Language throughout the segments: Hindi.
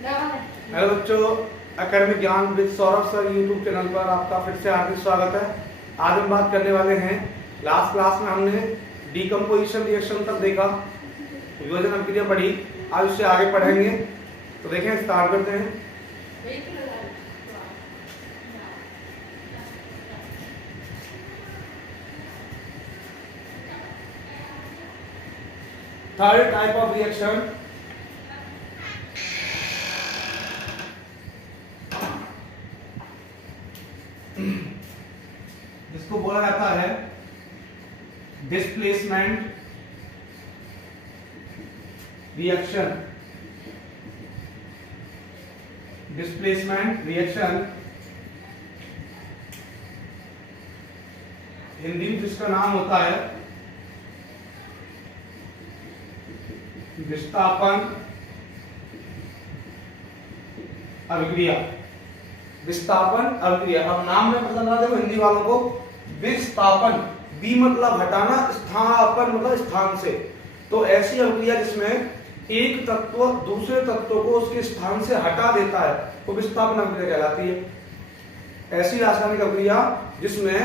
हेलो बच्चों, एकेडमिक ज्ञान with Saurabh sir YouTube channel पर आपका फिर से हार्दिक स्वागत है। आज हम बात करने वाले हैं, लास्ट क्लास में हमने डीकम्पोजिशन रिएक्शन तक देखा, विभाजन अभिक्रिया पढ़ी। आज उससे आगे पढ़ेंगे, तो देखें स्टार्ट करते हैं। थर्ड टाइप ऑफ रिएक्शन, जिसको बोला जाता है displacement reaction. Displacement reaction Hindi में जिसका नाम होता है विस्थापन अभिक्रिया। विस्थापन अभिक्रिया, अब नाम में पता लगा देखो हिंदी वालों को। विस्थापन, बी मतलब हटाना, स्थापन मतलब स्थान से। तो ऐसी अभिक्रिया जिसमें एक तत्व दूसरे तत्व को उसके स्थान से हटा देता है, वो विस्थापन अभिक्रिया कहलाती है। ऐसी रासायनिक अभिक्रिया जिसमें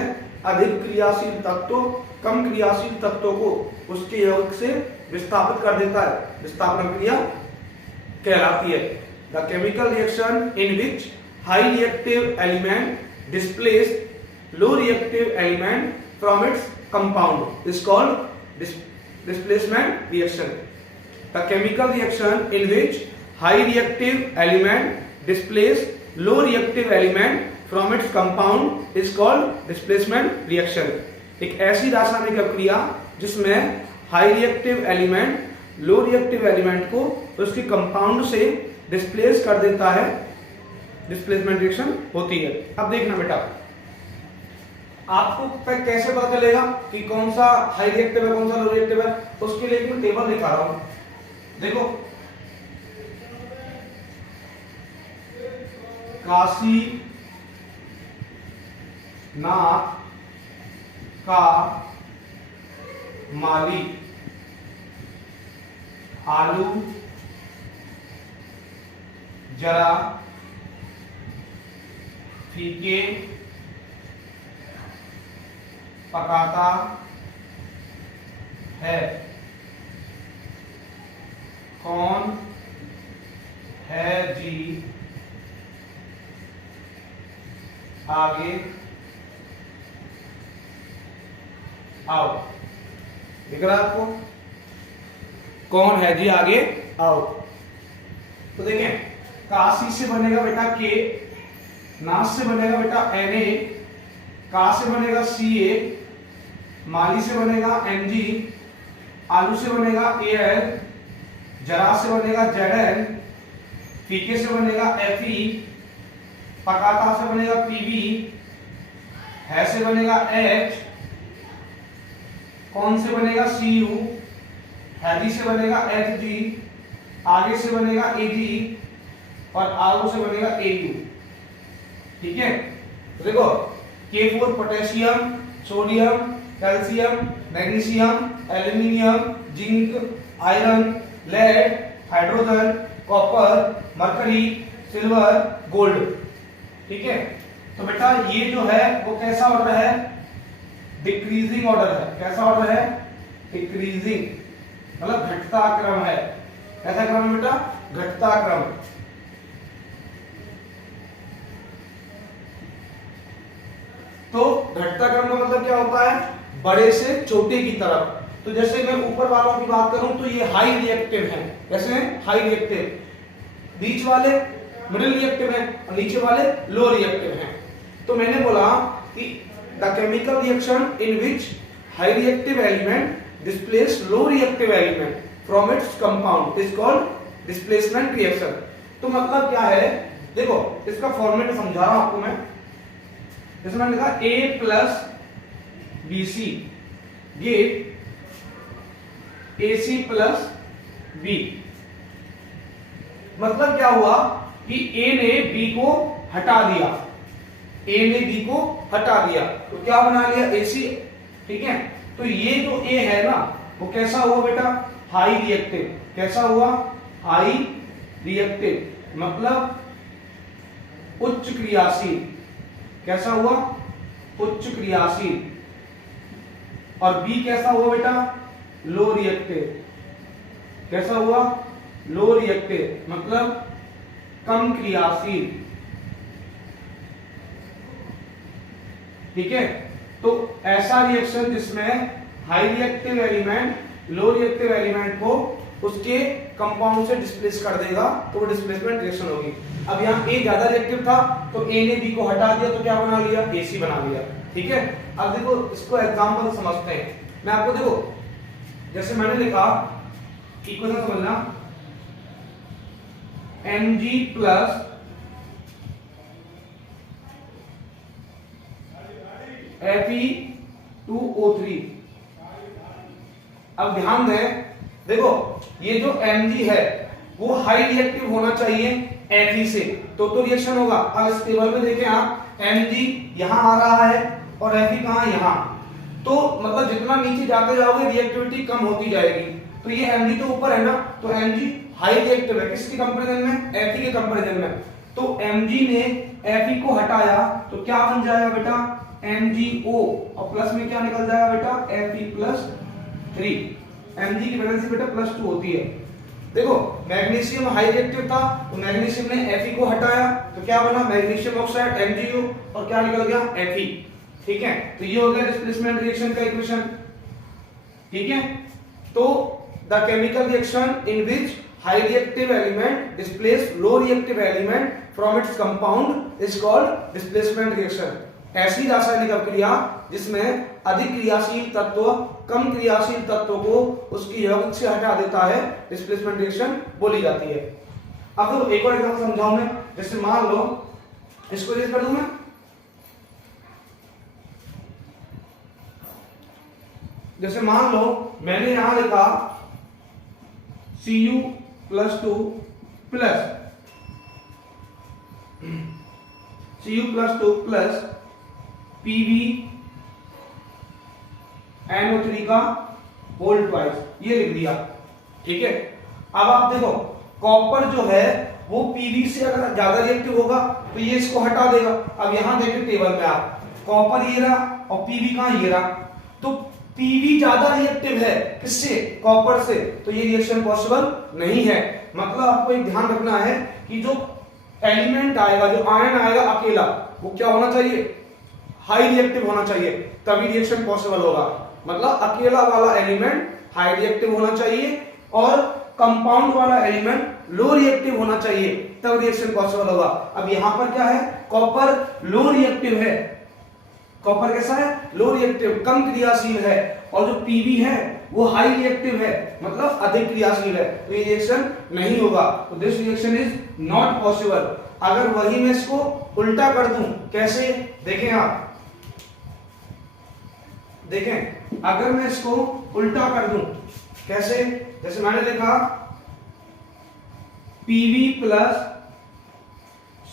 अधिक क्रियाशील तत्व कम क्रियाशील तत्वों को उसके यौगिक से विस्थापित कर देता है, विस्थापन अभिक्रिया कहलाती है। The chemical reaction in which high reactive element displace low reactive element from its compound is called displacement reaction. The chemical reaction in which high reactive element displace low reactive element from its compound is called displacement reaction. एक ऐसी रासायनिक अभिक्रिया जिसमें high reactive element low reactive element को उसके कंपाउंड से डिस्प्लेस कर देता है, डिस्प्लेसमेंट रिएक्शन होती है। अब देखना बेटा, आपको कैसे पता चलेगा कि कौन सा हाई रिएक्टिव है कौन सा लो रिएक्टिव है, उसके लिए मैं टेबल दिखा रहा हूं। देखो, काशी नाथ का माली आलू जरा फीके पकाता है, कौन है जी आगे आओ। दिख रहा है आपको, कौन है जी आगे आओ। तो देखें, काशी से बनेगा बेटा के, नास से बनेगा बेटा Na, का से बनेगा Ca, माली से बनेगा Mg, आलू से बनेगा Al, जरा से बनेगा Zn, फीके से बनेगा Fe, पकाता से बनेगा Pb, है से बनेगा H, कौन से बनेगा Cu, हैदी से बनेगा Hg, आगे से बनेगा Ag और आलू से बनेगा Au। ठीक है, तो देखो K4 potassium, sodium, calcium, magnesium, aluminium, zinc, iron, lead, hydrogen, copper, mercury, silver, gold. ठीक है, तो बेटा ये जो है वो कैसा ऑर्डर है, डिक्रीजिंग ऑर्डर है। कैसा ऑर्डर है, डिक्रीजिंग मतलब घटता क्रम है। कैसा क्रम है बेटा, घटता क्रम। तो घटता क्रम का मतलब क्या होता है, बड़े से छोटे की तरफ। तो जैसे मैं ऊपर वालों की बात करूं तो ये हाई रिएक्टिव है, जैसे हाई रिएक्टिव, बीच वाले मिडिल रिएक्टिव हैं और नीचे वाले लो रिएक्टिव हैं। तो मैंने बोला कि the chemical reaction in which high reactive element displace low reactive element from its compound is called displacement reaction. तो मतलब क्या है, देखो इसका फॉर्मेट समझा रहा हूं आपको मैं। जैसे मैंने लिखा A plus BC get AC plus B। मतलब क्या हुआ कि A ने B को हटा दिया, A ने B को हटा दिया, तो क्या बना लिया AC। ठीक है, तो ये जो A है ना वो कैसा हुआ बेटा, हाई रिएक्टिव। कैसा हुआ, हाई रिएक्टिव। मतलब उच्च क्रियाशील। कैसा हुआ? उच्च क्रियाशील। और बी कैसा हुआ बेटा? Low reactive. कैसा हुआ? लो रिएक्टिव मतलब कम क्रियाशील। ठीक है, तो ऐसा रिएक्शन जिसमें high reactive element low reactive element को उसके कंपाउंड से डिस्प्लेस कर देगा, तो वो डिस्प्लेसमेंट रिएक्शन होगी। अब यहाँ ए ज्यादा रिएक्टिव था तो ए ने बी को हटा दिया, तो क्या बना लिया? एसी बना लिया। ठीक है, अब देखो इसको एग्जांपल समझते हैं। मैं आपको देखो, जैसे मैंने लिखा इक्वेशन समझना, Mg प्लस Fe2O3। अब ध्यान दें, देखो ये जो Mg है वो हाई रिएक्टिव होना चाहिए Fe से, तो रिएक्शन होगा। अब इस टेबल में देखें आप, Mg यहां आ रहा है और Fe कहां? यहां। तो मतलब जितना नीचे जाते जाओगे रिएक्टिविटी कम होती जाएगी। तो ये Mg तो ऊपर है ना, तो Mg हाई रिएक्टिव है। किसके कंपैरिजन में? Fe के कंपैरिजन में। तो Mg ने Fe को हटाया तो क्या बन जाएगा बेटा? MgO, और प्लस में क्या निकल जाएगा बेटा? Fe+3। Mg की वैलेंसी बेटा +2 होती है। देखो मैग्नीशियम हाई रिएक्टिव था तो मैग्नीशियम ने Fe को हटाया तो क्या बना? मैग्नीशियम ऑक्साइड MgO, और क्या निकल गया? Fe। ठीक है, तो ये हो गया डिस्प्लेसमेंट रिएक्शन का इक्वेशन। ठीक है, तो the chemical reaction in which high reactive element displace low reactive element from its compound is called displacement reaction। ऐसी रासायनिक अभिक्रिया जिसमें अधिक क्रियाशील तत्व कम क्रियाशील तत्व को उसकी यौगिक से हटा देता है, डिस्प्लेसमेंट रिएक्शन बोली जाती है। अब तो एक और एग्जांपल समझाऊं मैं। जैसे मान लो, इसको इरेज कर दूं मैं। जैसे मान लो मैंने यहां लिखा Cu+2 प्लस PbNO3 का होल ट्वाइस, ये लिख दिया। ठीक है, अब आप देखो कॉपर जो है वो Pb से अगर ज्यादा रिएक्टिव होगा तो ये इसको हटा देगा। अब यहां देखिए टेबल में आप, कॉपर ये रहा और Pb कहां? ये रहा। तो Pb ज्यादा रिएक्टिव है किससे? कॉपर से, तो ये रिएक्शन पॉसिबल नहीं है। मतलब आपको एक ध्यान रखना है कि जो एलिमेंट आएगा, जो आयन आएगा अकेला, वो क्या होना चाहिए? हाई रिएक्टिव होना चाहिए, तभी रिएक्शन पॉसिबल होगा। मतलब अकेला वाला एलिमेंट हाई रिएक्टिव होना चाहिए और कंपाउंड वाला एलिमेंट लो रिएक्टिव होना चाहिए, तब रिएक्शन पॉसिबल होगा। अब यहां पर क्या है? कॉपर लो रिएक्टिव है। कॉपर कैसा है? लो रिएक्टिव, कम क्रियाशील है। और जो Pb है वो हाई रिएक्टिव है, मतलब अधिक क्रियाशील है, तो ये रिएक्शन नहीं होगा। तो this reaction is not possible. अगर वही मैं इसको उल्टा कर दूं, कैसे? देखें आप, देखें अगर मैं इसको उल्टा कर दूं, कैसे? जैसे मैंने लिखा Pb प्लस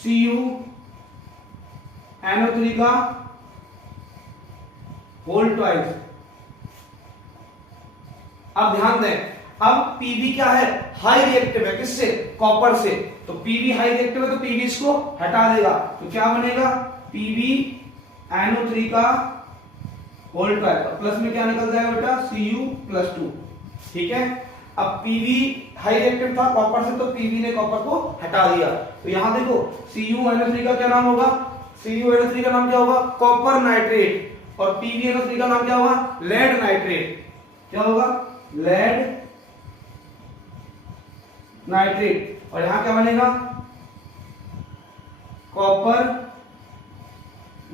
CuNO3 का होल ट्वाइस। अब ध्यान दें, अब Pb क्या है? हाई रिएक्टिव है। किससे? कॉपर से। तो Pb हाई रिएक्टिव है तो Pb इसको हटा देगा, तो क्या बनेगा? PbNO3 का होल ट्वाइस, प्लस में क्या निकल जाएगा बेटा? Cu+2। ठीक है, अब Pb हाई रिएक्टिव था कॉपर से, तो Pb ने कॉपर को हटा दिया। तो यहां देखो CuNO3 का क्या नाम होगा? CuNO3 का नाम क्या होगा? Copper nitrate. और PbNO3 का नाम क्या होगा? Lead nitrate. क्या होगा? Lead nitrate. और यहां क्या बनेगा? Copper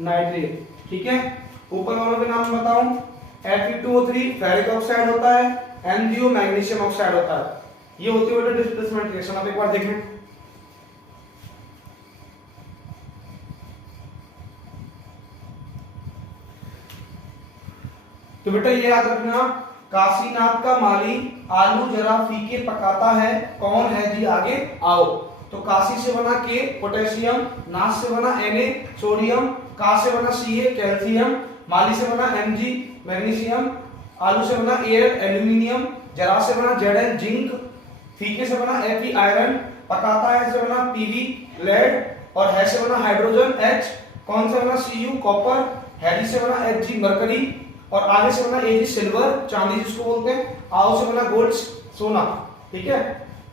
nitrate. ठीक है, ऊपर वालों के नाम बताऊं, Fe2O3 फेरिक ऑक्साइड होता है, MgO मैग्नीशियम ऑक्साइड होता है। ये होती है डिस्प्लेसमेंट रिएक्शन। आप एक बार देखें, तो बेटा ये याद रखना, काशीनाथ का माली आलू जरा फीके पकाता है, कौन है जी आगे आओ। तो काशी से बना के पोटेशियम, नाथ से बना Na सोडियम, का से बना Ca कैल्शियम, माली से बना Mg मैग्नीशियम, आलू से बना Al एल्यूमिनियम, जरा से बना Zn जिंक, फीके से बना Fe आयरन, पकाता है से बना Pv लेड, और है से बना हाइड्रोजन H, कौन से बना Cu कॉपर, हैरी से बना Hg मरकरी, और आगे से बना Ag सिल्वर चांदी जिसको बोलते हैं, आओ से बना गोल्ड सोना। ठीक है,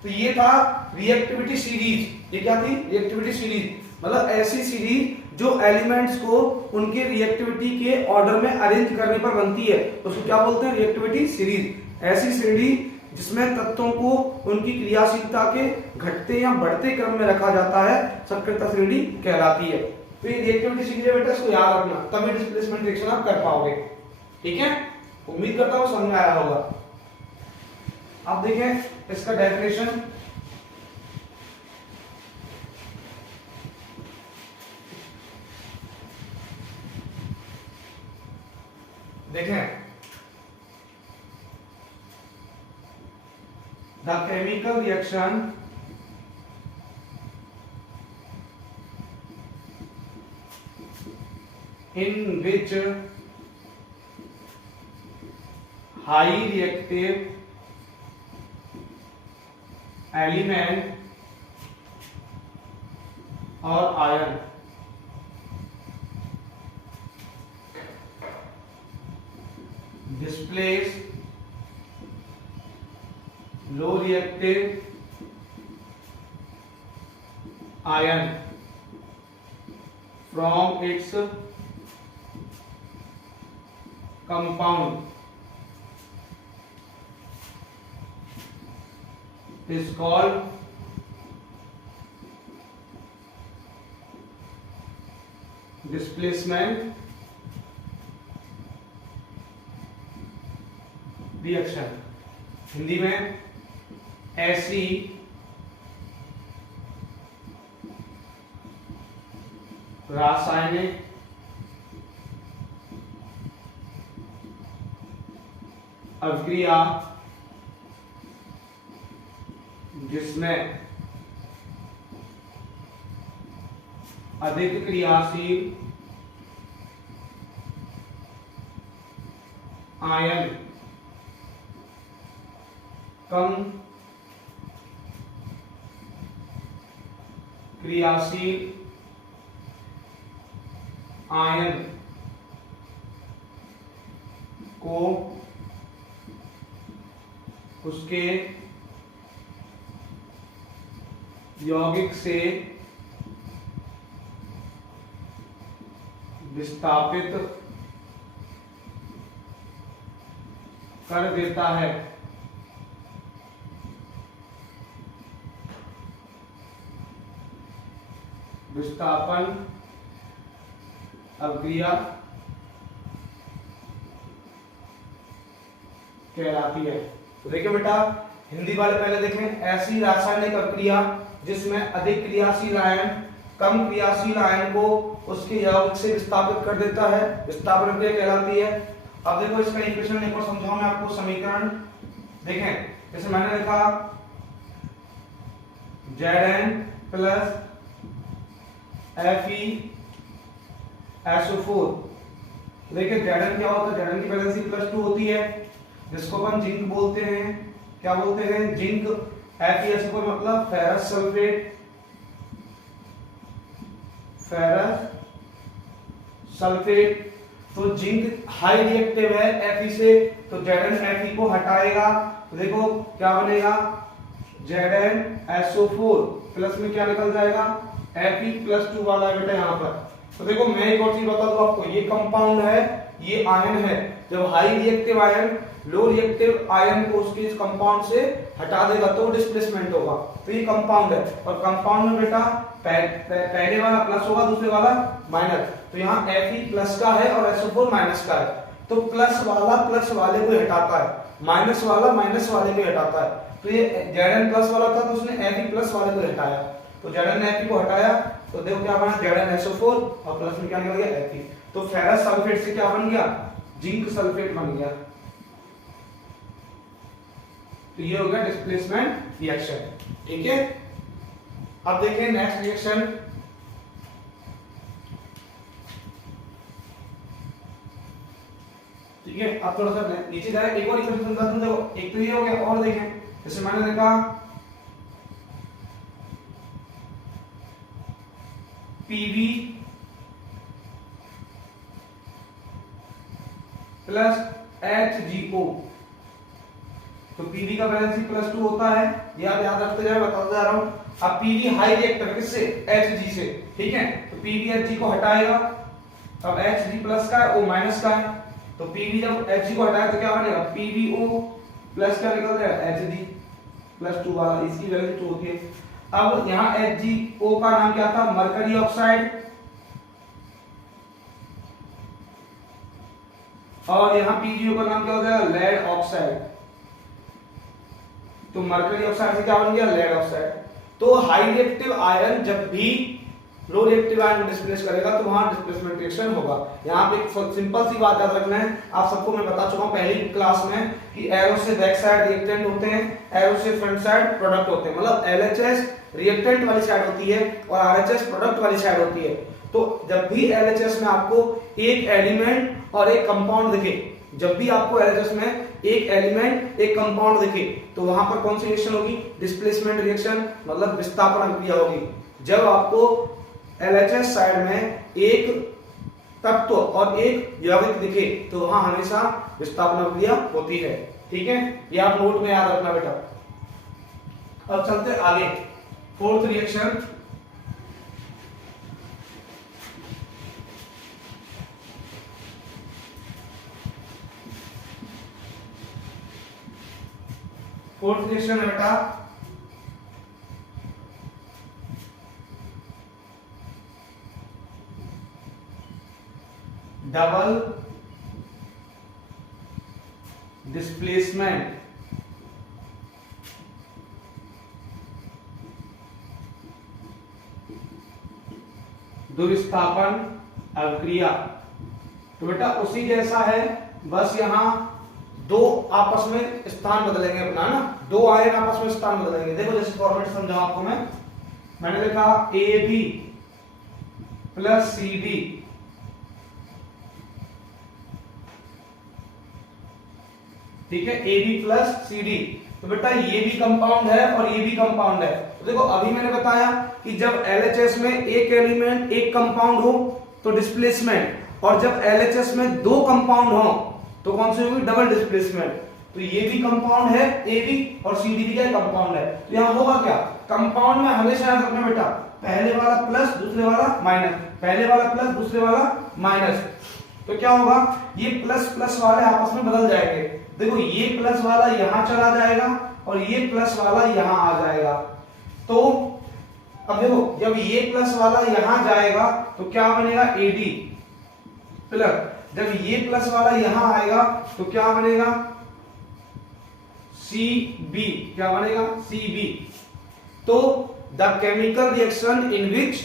तो ये था रिएक्टिविटी सीरीज। ये क्या थी? रिएक्टिविटी सीरीज, मतलब ऐसी सीरीज जो एलिमेंट्स को उनके रिएक्टिविटी के ऑर्डर में अरेंज करने पर बनती है, तो उसको क्या बोलते हैं? Reactivity series. ऐसी श्रेणी जिसमें तत्वों को उनकी क्रियाशीलता के घटते या बढ़ते क्रम में रखा जाता है, सक्रियता श्रेणी कहलाती है। तो ये रिएक्टिविटी सीरीज है बेटा, इसको याद रखना, तभी डिस्प्लेसमेंट रिएक्शन आप कर पाओगे। ठीक है, उम्मीद करता हूं समझ में आया होगा। अब देखें इसका डेफिनेशन। देखें, the chemical reaction in which high reactive element or ion displace low reactive ion from its compound is called displacement reaction. Hindi में ऐसी रासायनिक अभिक्रिया जिसमें अधिक क्रियाशील आयन कम क्रियाशील आयन को उसके यौगिक से विस्थापित कर देता है। विस्थापन अभिक्रिया कहलाती है। तो देखिए बेटा, हिंदी वाले पहले देखें। ऐसी रासायनिक अभिक्रिया जिसमें अधिक क्रियाशील आयन कम क्रियाशील आयन को उसके यौगिक से विस्थापित कर देता है, विस्थापन अभिक्रिया कहलाती है। अब देखो इसका इक्वेशन एक और समझाऊं मैं आपको, समीकरण देखें। जैसे मैंने लिखा Zn प्लस FeSO4। देखिए Zn क्या होता है? Zn की वैलेंसी +2 होती है, जिसको अपन जिंक बोलते हैं। क्या बोलते हैं? जिंक। FeSO4 मतलब फेरस सल्फेट। Ferrous sulphate. तो जिंक हाई रिएक्टिव है Fe से, तो Zn Fe को हटाएगा, तो देखो क्या बनेगा? ZnSO4 प्लस में क्या निकल जाएगा? Fe+2 वाला है बेटा यहाँ पर। तो देखो मैं एक और चीज बता दूं आपको, ये कंपाउंड है, ये आयन है। जब high reactive ion low reactive ion को उसके इस कंपाउंड से हटा देगा तो डिस्प्लेसमेंट होगा। तो ये कंपाउंड है, और कंपाउंड में बेटा पहले वाला प्लस होगा, दूसरे वाला माइनस। तो यहाँ Fe प्लस का है और SO4 माइनस का है, तो प्लस वाला प्लस वाले को हटाता है, माइनस वाला माइनस वाले को हटाता है। तो ये Zn प्लस वाला था, तो उसने Fe प्लस वाले को हटाया, तो Zn Fe को हटाया, तो देखो क्या बना? ZnSO4 और प्लस में क्या निकल गया? Fe। तो फेरस सल्फेट से क्या बन गया? जिंक सल्फेट बन गया। तो ये हो गया डिस्प्लेसमेंट रिएक्शन। ठीक है, अब देखें नेक्स्ट रिएक्शन। ठीक है, अब थोड़ा सा नीचे जाए, एक और इक्वेशन समझा दूं। देखो एक तो ये हो गया, और देखें जैसे मैंने देखा पीवी प्लस HgO। तो पीवी का वैलेंसी +2 होता है, ये आप याद रखते जाए, बताता जा रहा हूं। अब पीवी हाई रिएक्टर किससे, Hg से, ठीक है। तो पीवी Hg को हटाएगा, अब Hg प्लस का है, O माइनस का है, तो पीवी जब Hg को हटाए तो क्या बनेगा, PbO प्लस क्या निकल जाएगा, Hg +2 वाला, इसकी वैल्यू 2 होती है। अब यहाँ HgO का नाम क्या था, मरकरी ऑक्साइड, और यहाँ PgO का नाम क्या हो जाएगा, लेड ऑक्साइड। तो मरकरी ऑक्साइड से क्या बन गया, लेड ऑक्साइड। तो हाई रिएक्टिव आयन जब भी लो रिएक्टिव आयन को डिस्प्लेस करेगा तो वहां डिस्प्लेसमेंट रिएक्शन होगा। यहाँ पे एक सिंपल सी बात याद रखना है, आप सबको मैं बता चुका हूँ पहली क्लास में कि एरो से बैक साइड रिएक्टेंट होते हैं, एरो से फ्रंट साइड प्रोडक्ट होते हैं। मतलब LHS रिएक्टेंट वाली साइड होती है और RHS प्रोडक्ट वाली साइड होती है। तो जब भी LHS में आपको एक एलिमेंट और एक कंपाउंड दिखे, जब भी आपको LHS में एक एलिमेंट एक कंपाउंड दिखे, तो वहां पर कौन सी रिएक्शन होगी, डिस्प्लेसमेंट रिएक्शन, मतलब विस्थापन अभिक्रिया होगी। जब आपको LHS साइड में एक तत्व और एक यौगिक दिखे तो वहां हमेशा विस्थापन अभिक्रिया होती है, ठीक है। ये आप नोट में याद रखना बेटा। अब चलते आगे, फोर्थ रिएक्शन, फोर्थ रिएक्शन है बेटा डबल डिस्प्लेसमेंट द्विविस्थापन अभिक्रिया। तो बेटा उसी जैसा है, बस यहां दो आपस में स्थान बदलेंगे अपना ना, दो आयन आपस में स्थान बदलेंगे। देखो जैसे फॉर्मेट समझाऊं आपको मैंने लिखा AB प्लस CD, ठीक है, AB प्लस CD। तो बेटा ये भी कंपाउंड है और ये भी कंपाउंड है। तो देखो अभी मैंने बताया कि जब LHS में एक एलिमेंट एक कंपाउंड हो तो डिस्प्लेसमेंट, और जब LHS में दो कंपाउंड हो तो कौन सी होगी, डबल डिस्प्लेसमेंट। तो ये भी कंपाउंड है AB और CD भी क्या कंपाउंड है। तो यहां होगा क्या, कंपाउंड में हमेशा याद रखना बेटा, पहले वाला प्लस दूसरे वाला माइनस, पहले वाला प्लस दूसरे वाला माइनस। तो क्या होगा, ये प्लस प्लस वाले आपस में बदल जाएंगे। देखो ये प्लस वाला यहां चला जाएगा और ये प्लस वाला यहां आ जाएगा। तो अब देखो जब ये प्लस वाला यहां जाएगा तो क्या बनेगा, AD प्लस, जब ये प्लस वाला यहां आएगा तो क्या बनेगा, CB, क्या बनेगा, CB। तो the chemical reaction in which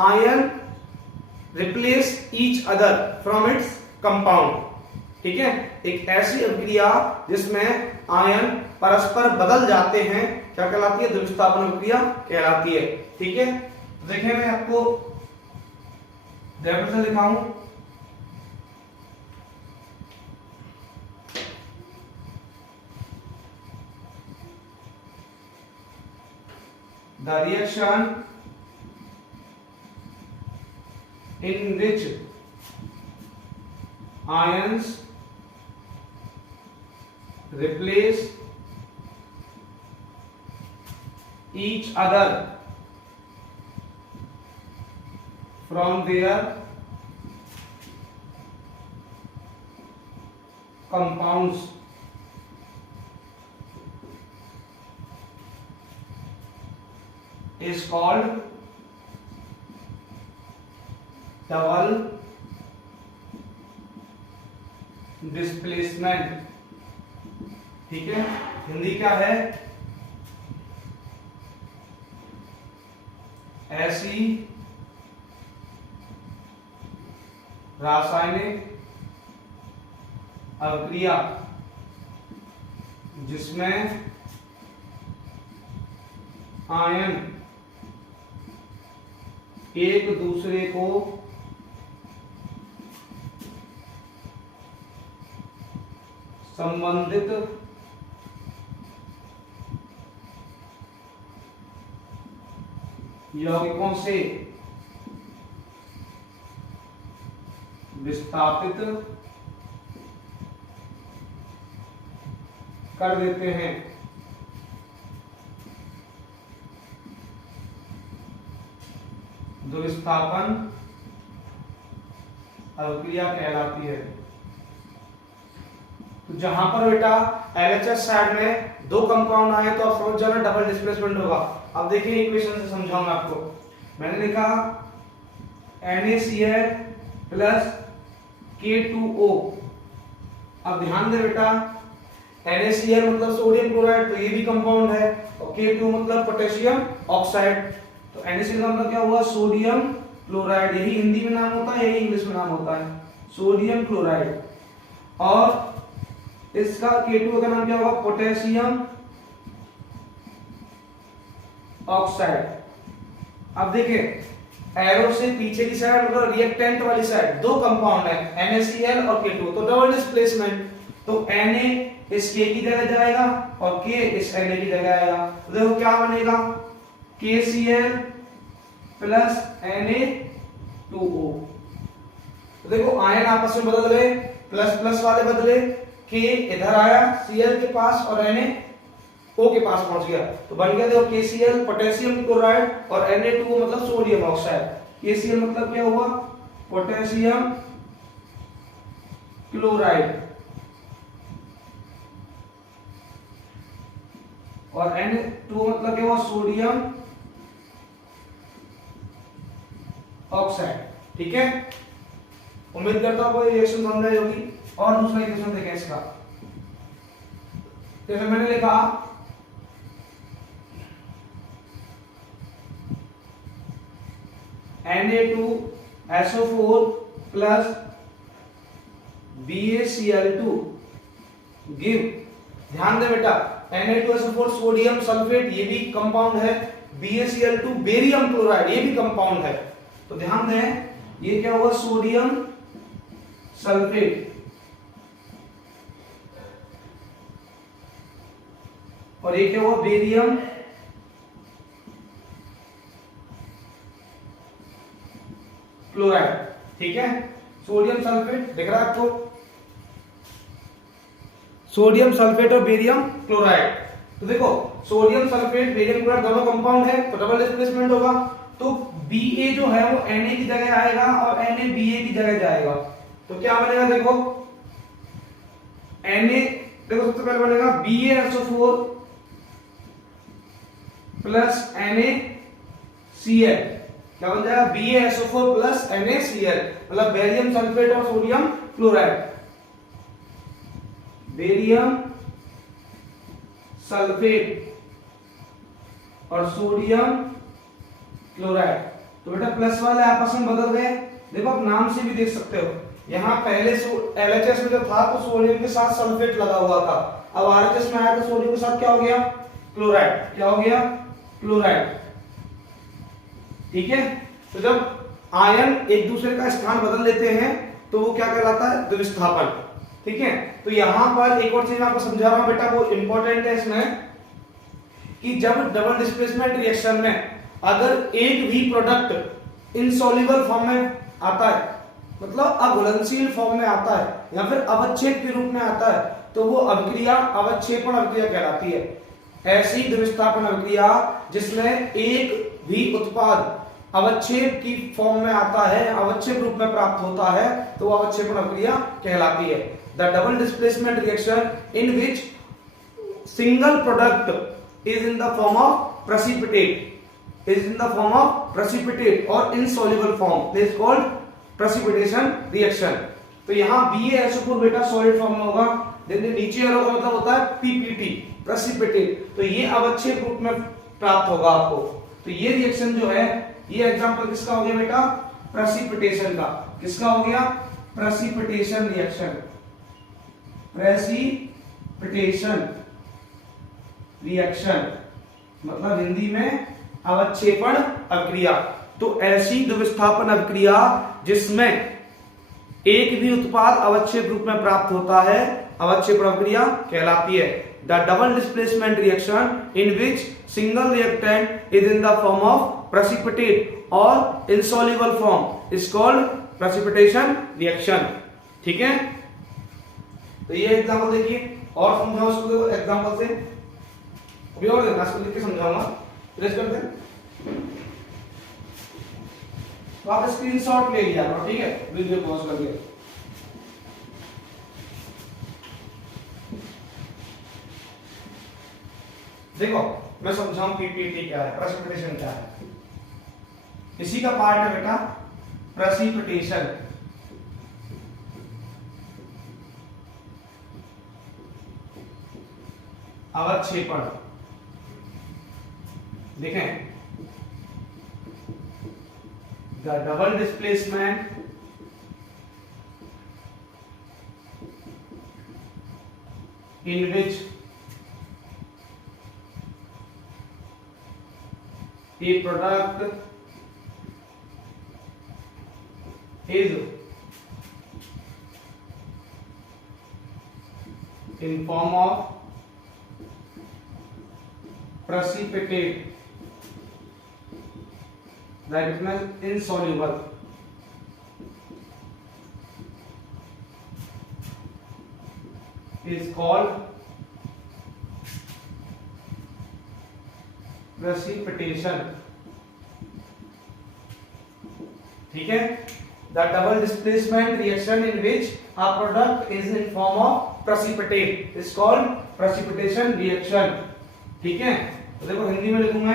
ion replace each other from its compound, ठीक है, एक ऐसी अभिक्रिया जिसमें आयन परस्पर बदल जाते हैं, क्या कहलाती है, द्विविस्थापन अभिक्रिया कहलाती है, ठीक है। देखिए मैं आपको रेफरेंस दिखाऊं, the reaction in which ions replace each other from their compounds is called double displacement, ठीक है। हिंदी क्या है, ऐसी रासायनिक अभिक्रिया जिसमें आयन एक दूसरे को संबंधित यौगिकों से विस्थापित कर देते हैं। जो विस्थापन अभिक्रिया कहलाती है। तो जहां पर बेटा एलएचएस साइड में दो कंपाउंड आए तो आप समझ जाना डबल डिस्प्लेसमेंट होगा। अब देखिए इक्वेशन से समझाऊंगा आपको। मैंने लिखा NaCl प्लस K2O। अब ध्यान दे बेटा, NaCl मतलब सोडियम क्लोराइड, तो ये भी कंपाउंड है, और K2 मतलब पोटेशियम ऑक्साइड। तो NaCl का मतलब क्या हुआ? Sodium chloride. यही हिंदी में नाम होता है, यही इंग्लिश में नाम होता है, सोडियम क्लोराइड। और इसका K2 का नाम क्या होगा? Potassium oxide. अब देखिए एरो से पीछे की साइड मतलब रिएक्टेंट वाली साइड दो कंपाउंड है, NaCl और K2, तो डबल डिस्प्लेसमेंट। तो Na इस K की जगह जाएगा और K इस Na की जगह आएगा। तो देखो क्या बनेगा? KCl plus Na2O। तो देखो आयन आपस में बदल गए, प्लस प्लस वाले बदले, K इधर आया Cl के पास और Na O के पास पहुंच गया, तो बन गया देखो KCl पोटेशियम क्लोराइड और Na2O मतलब सोडियम ऑक्साइड। KCl मतलब क्या हुआ? पोटेशियम क्लोराइड, और Na2O मतलब क्या हुआ? Sodium oxide. ठीक है, उम्मीद करता हूं कोई रिएक्शन समझ आई होगी। और दूसरा इक्वेशन देखें इसका। जैसे मैंने लिखा Na2SO4 प्लस BaCl2 गिव। ध्यान दे बेटा, Na2SO4 सोडियम सल्फेट ये भी कंपाउंड है, BaCl2 बेरियम क्लोराइड ये भी कंपाउंड है। तो ध्यान दें ये क्या हुआ? सोडियम सल्फेट, और ये क्या हुआ? Barium chloride. ठीक है, सोडियम सल्फेट दिख रहा है आपको? सोडियम सल्फेट और बेरियम क्लोराइड। तो देखो सोडियम सल्फेट बेरियम क्लोराइड दोनों कंपाउंड है, तो डबल डिस्प्लेसमेंट होगा। तो Ba जो है वो Na की जगह आएगा और Na Ba की जगह जाएगा। तो क्या बनेगा? देखो Na, देखो सबसे पहले बनेगा BaSO4 प्लस NaCl। क्या बन जाएगा? BaSO4 प्लस NaCl मतलब बेरियम सल्फेट और सोडियम क्लोराइड, बेरियम सल्फेट और सोडियम क्लोराइड। तो बेटा प्लस वाले आपस में बदल गए। देखो आप नाम से भी देख सकते हो, यहां पहले LHS में जो था तो सोडियम के साथ सल्फेट लगा हुआ था, अब RHS में आया तो सोडियम के साथ क्या हो गया? क्लोराइड। क्या हो गया? क्लोराइड। ठीक है, तो जब आयन एक दूसरे का स्थान बदल लेते हैं तो वो क्या कहलाता है? द्विविस्थापन। ठीक है, तो यहां पर एक और चीज मैं आपको समझा रहा हूं बेटा, वो इंपॉर्टेंट है इसमें, कि जब डबल डिस्प्लेसमेंट रिएक्शन में अगर एक भी प्रोडक्ट इनसॉल्युबल फॉर्म में आता है, मतलब अघुलनशील फॉर्म में आता है या फिर अवच्छेद के रूप में आता है, तो वो अभिक्रिया अवक्षेपण अभिक्रिया कहलाती है। ऐसी द्विविस्थापन अभिक्रिया जिसमें एक भी उत्पाद अवच्छेद की फॉर्म में आता है, अवच्छेद रूप में प्राप्त होता है, तो वो अवक्षेपण अभिक्रिया कहलाती है। The double displacement reaction in which single product is in the form of precipitate, is in the form of precipitate or insoluble form, this is called precipitation reaction। तो यहाँ BaSO4 बेटा सॉलिड फॉर्म में होगा, नीचे एरो का मतलब होता है PPT precipitate, तो ये अवच्छेद रूप में प्राप्त होगा आपको। तो ये रिएक्शन जो है, ये एग्जांपल किसका हो गया बेटा? प्रेसिपिटेशन का। किसका हो गया? Precipitation reaction. प्रेसिपिटेशन रिएक्शन मतलब हिंदी में अवक्षेपण अभिक्रिया। तो ऐसी द्विविस्थापन अभिक्रिया जिसमें एक भी उत्पाद अवच्छेद रूप में प्राप्त होता है, अवक्षेपण अभिक्रिया कहलाती है। The double displacement reaction in which single reactant is in the form of precipitate और insoluble form is called precipitation reaction. ठीक है, तो ये एग्जांपल देखिए और समझाओ उसको एग्जांपल से, अभी और देखना इसको लिख के समझाऊंगा। ट्रेस करते हैं तो आप स्क्रीनशॉट ले लिया करो, ठीक है, वीडियो पॉज करके। देखो मैं समझाऊं पीपीटी क्या है, प्रेसिपिटेशन क्या है। इसी का पार्ट है बेटा प्रेसिपिटेशन। अवक्षेपण, देखें the double displacement in which a product is in form of precipitate, that means insoluble, is called precipitation। ठीक है, the double displacement reaction in which a product is in form of precipitate is called precipitation reaction। ठीक है, तो देखो हिंदी में लिखूंगा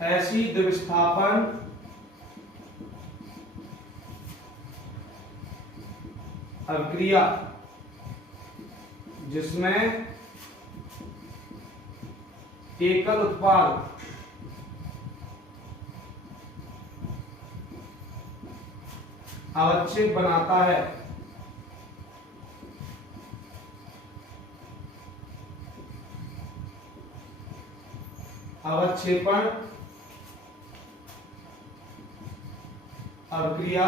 ऐसी द्विविस्थापन अभिक्रिया जिसमें एकल उत्पाद अवक्षेप बनाता है, अवक्षेपण अभिक्रिया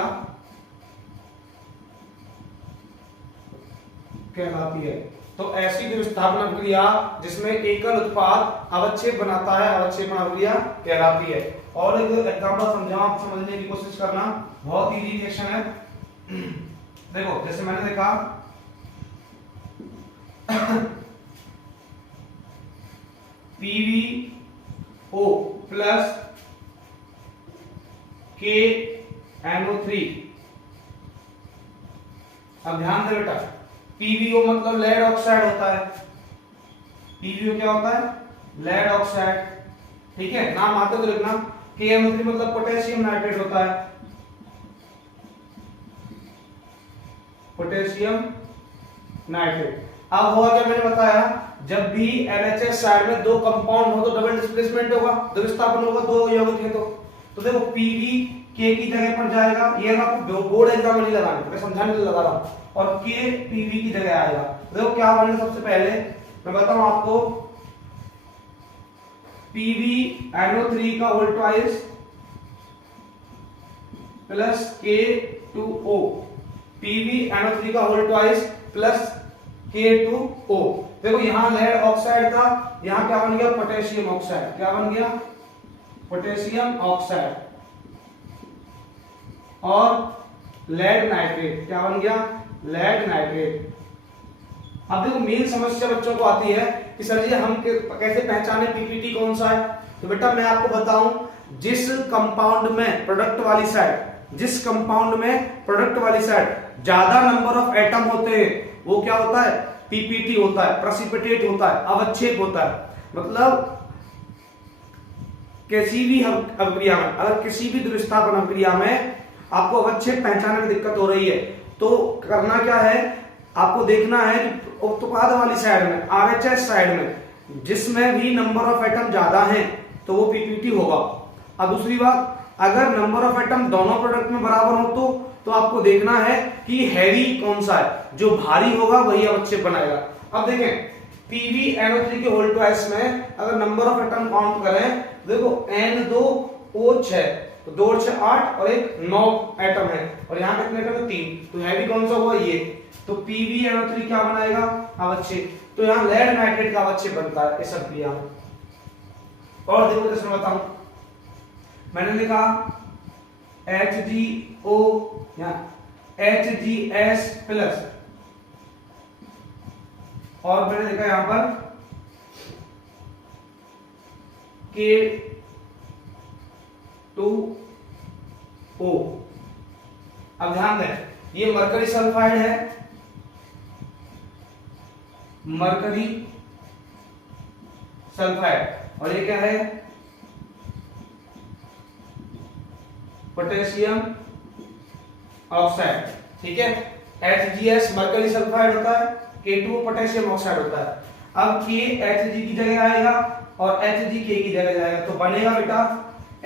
कहलाती है। तो ऐसी द्विविस्थापन अभिक्रिया जिसमें एकल उत्पाद अवक्षेप बनाता है, अवक्षेपण अभिक्रिया कहलाती है। और एक एग्जांपल समझाऊं, आप समझने की कोशिश करना, बहुत इजी रिएक्शन है। देखो जैसे मैंने देखा PbO प्लस KNO3। अब ध्यान दे बेटा, PbO मतलब लेड ऑक्साइड होता है। PbO क्या होता है? Lead oxide. ठीक है, नाम आते तो लिखना। KNO3 मतलब पोटेशियम नाइट्रेट होता है, पोटेशियम नाइट्रेट। अब हुआ क्या, मैंने बताया जब भी LHS साइड में दो कंपाउंड हो तो डबल डिस्प्लेसमेंट होगा, द्विविस्थापन होगा, दो यौगिक है तो देखो Pb K की जगह पर जाएगा। ये ना बोर्ड एग्जाम में नहीं लगाना, मैं समझाने के लिए लगा रहा हूं। और K Pb की जगह आएगा। देखो क्या बनेगा, सबसे पहले मैं बताऊं आपको, PbNO3 का whole twice plus K2O, PbNO3 का होल ट्वाइस प्लस K2O। देखो यहां लेड ऑक्साइड था, यहां क्या बन गया, पोटेशियम ऑक्साइड। क्या बन गया, पोटेशियम ऑक्साइड। और लेड नाइट्रेट, क्या बन गया, लेड नाइट्रेट। अब देखो मेन समस्या बच्चों को आती है कि सर जी हम कैसे पहचाने पीपीटी कौन सा है। तो बेटा मैं आपको बताऊं, जिस कंपाउंड में प्रोडक्ट वाली साइड, जिस कंपाउंड में प्रोडक्ट वाली साइड ज्यादा नंबर ऑफ एटम होते हैं वो क्या होता है, पीपीटी होता है, प्रेसिपिटेट होता है, अवक्षेप होता है। मतलब किसी भी अभिक्रिया में, अगर किसी भी द्विविस्थापन अभिक्रिया में आपको अवक्षेप पहचानने में दिक्कत हो रही है तो करना क्या है, आपको देखना है कि उत्पाद वाली साइड में, RHS साइड में जिसमें भी नंबर ऑफ एटम ज्यादा हैं तो वो पीपीटी होगा। अब दूसरी बात, अगर नंबर ऑफ एटम दोनों प्रोडक्ट में बराबर हो तो आपको देखना है कि हैवी कौन सा है, जो भारी होगा वही अवक्षेप बनाएगा। अब देखें PbNO3 के होल ट्वाइस में अगर नंबर ऑफ एटम काउंट करें, देखो N2O6 तो 2 और 6 8 और एक 9 एटम है, और यहाँ कितने एटम है 3, तो हैवी कौन सा हुआ ये, तो PbNO3 क्या बनाएगा अवच्छेद, तो यहाँ लेड नाइट्रेट का अवच्छेद बनता है इस अभिक्रिया में। और देखो इसमें बताऊं, मैंने लिखा HgO या HgS प्लस, और मैंने लिखा यहां पर K2O। अब ध्यान दें, ये मरकरी सल्फाइड है, मरकरी सल्फाइड, और ये क्या है पोटेशियम ऑक्साइड, ठीक है। HgS मरकरी सल्फाइड होता है, K2O पोटेशियम ऑक्साइड होता है। अब K Hg की जगह आएगा और Hg K की जगह जाएगा, तो बनेगा बेटा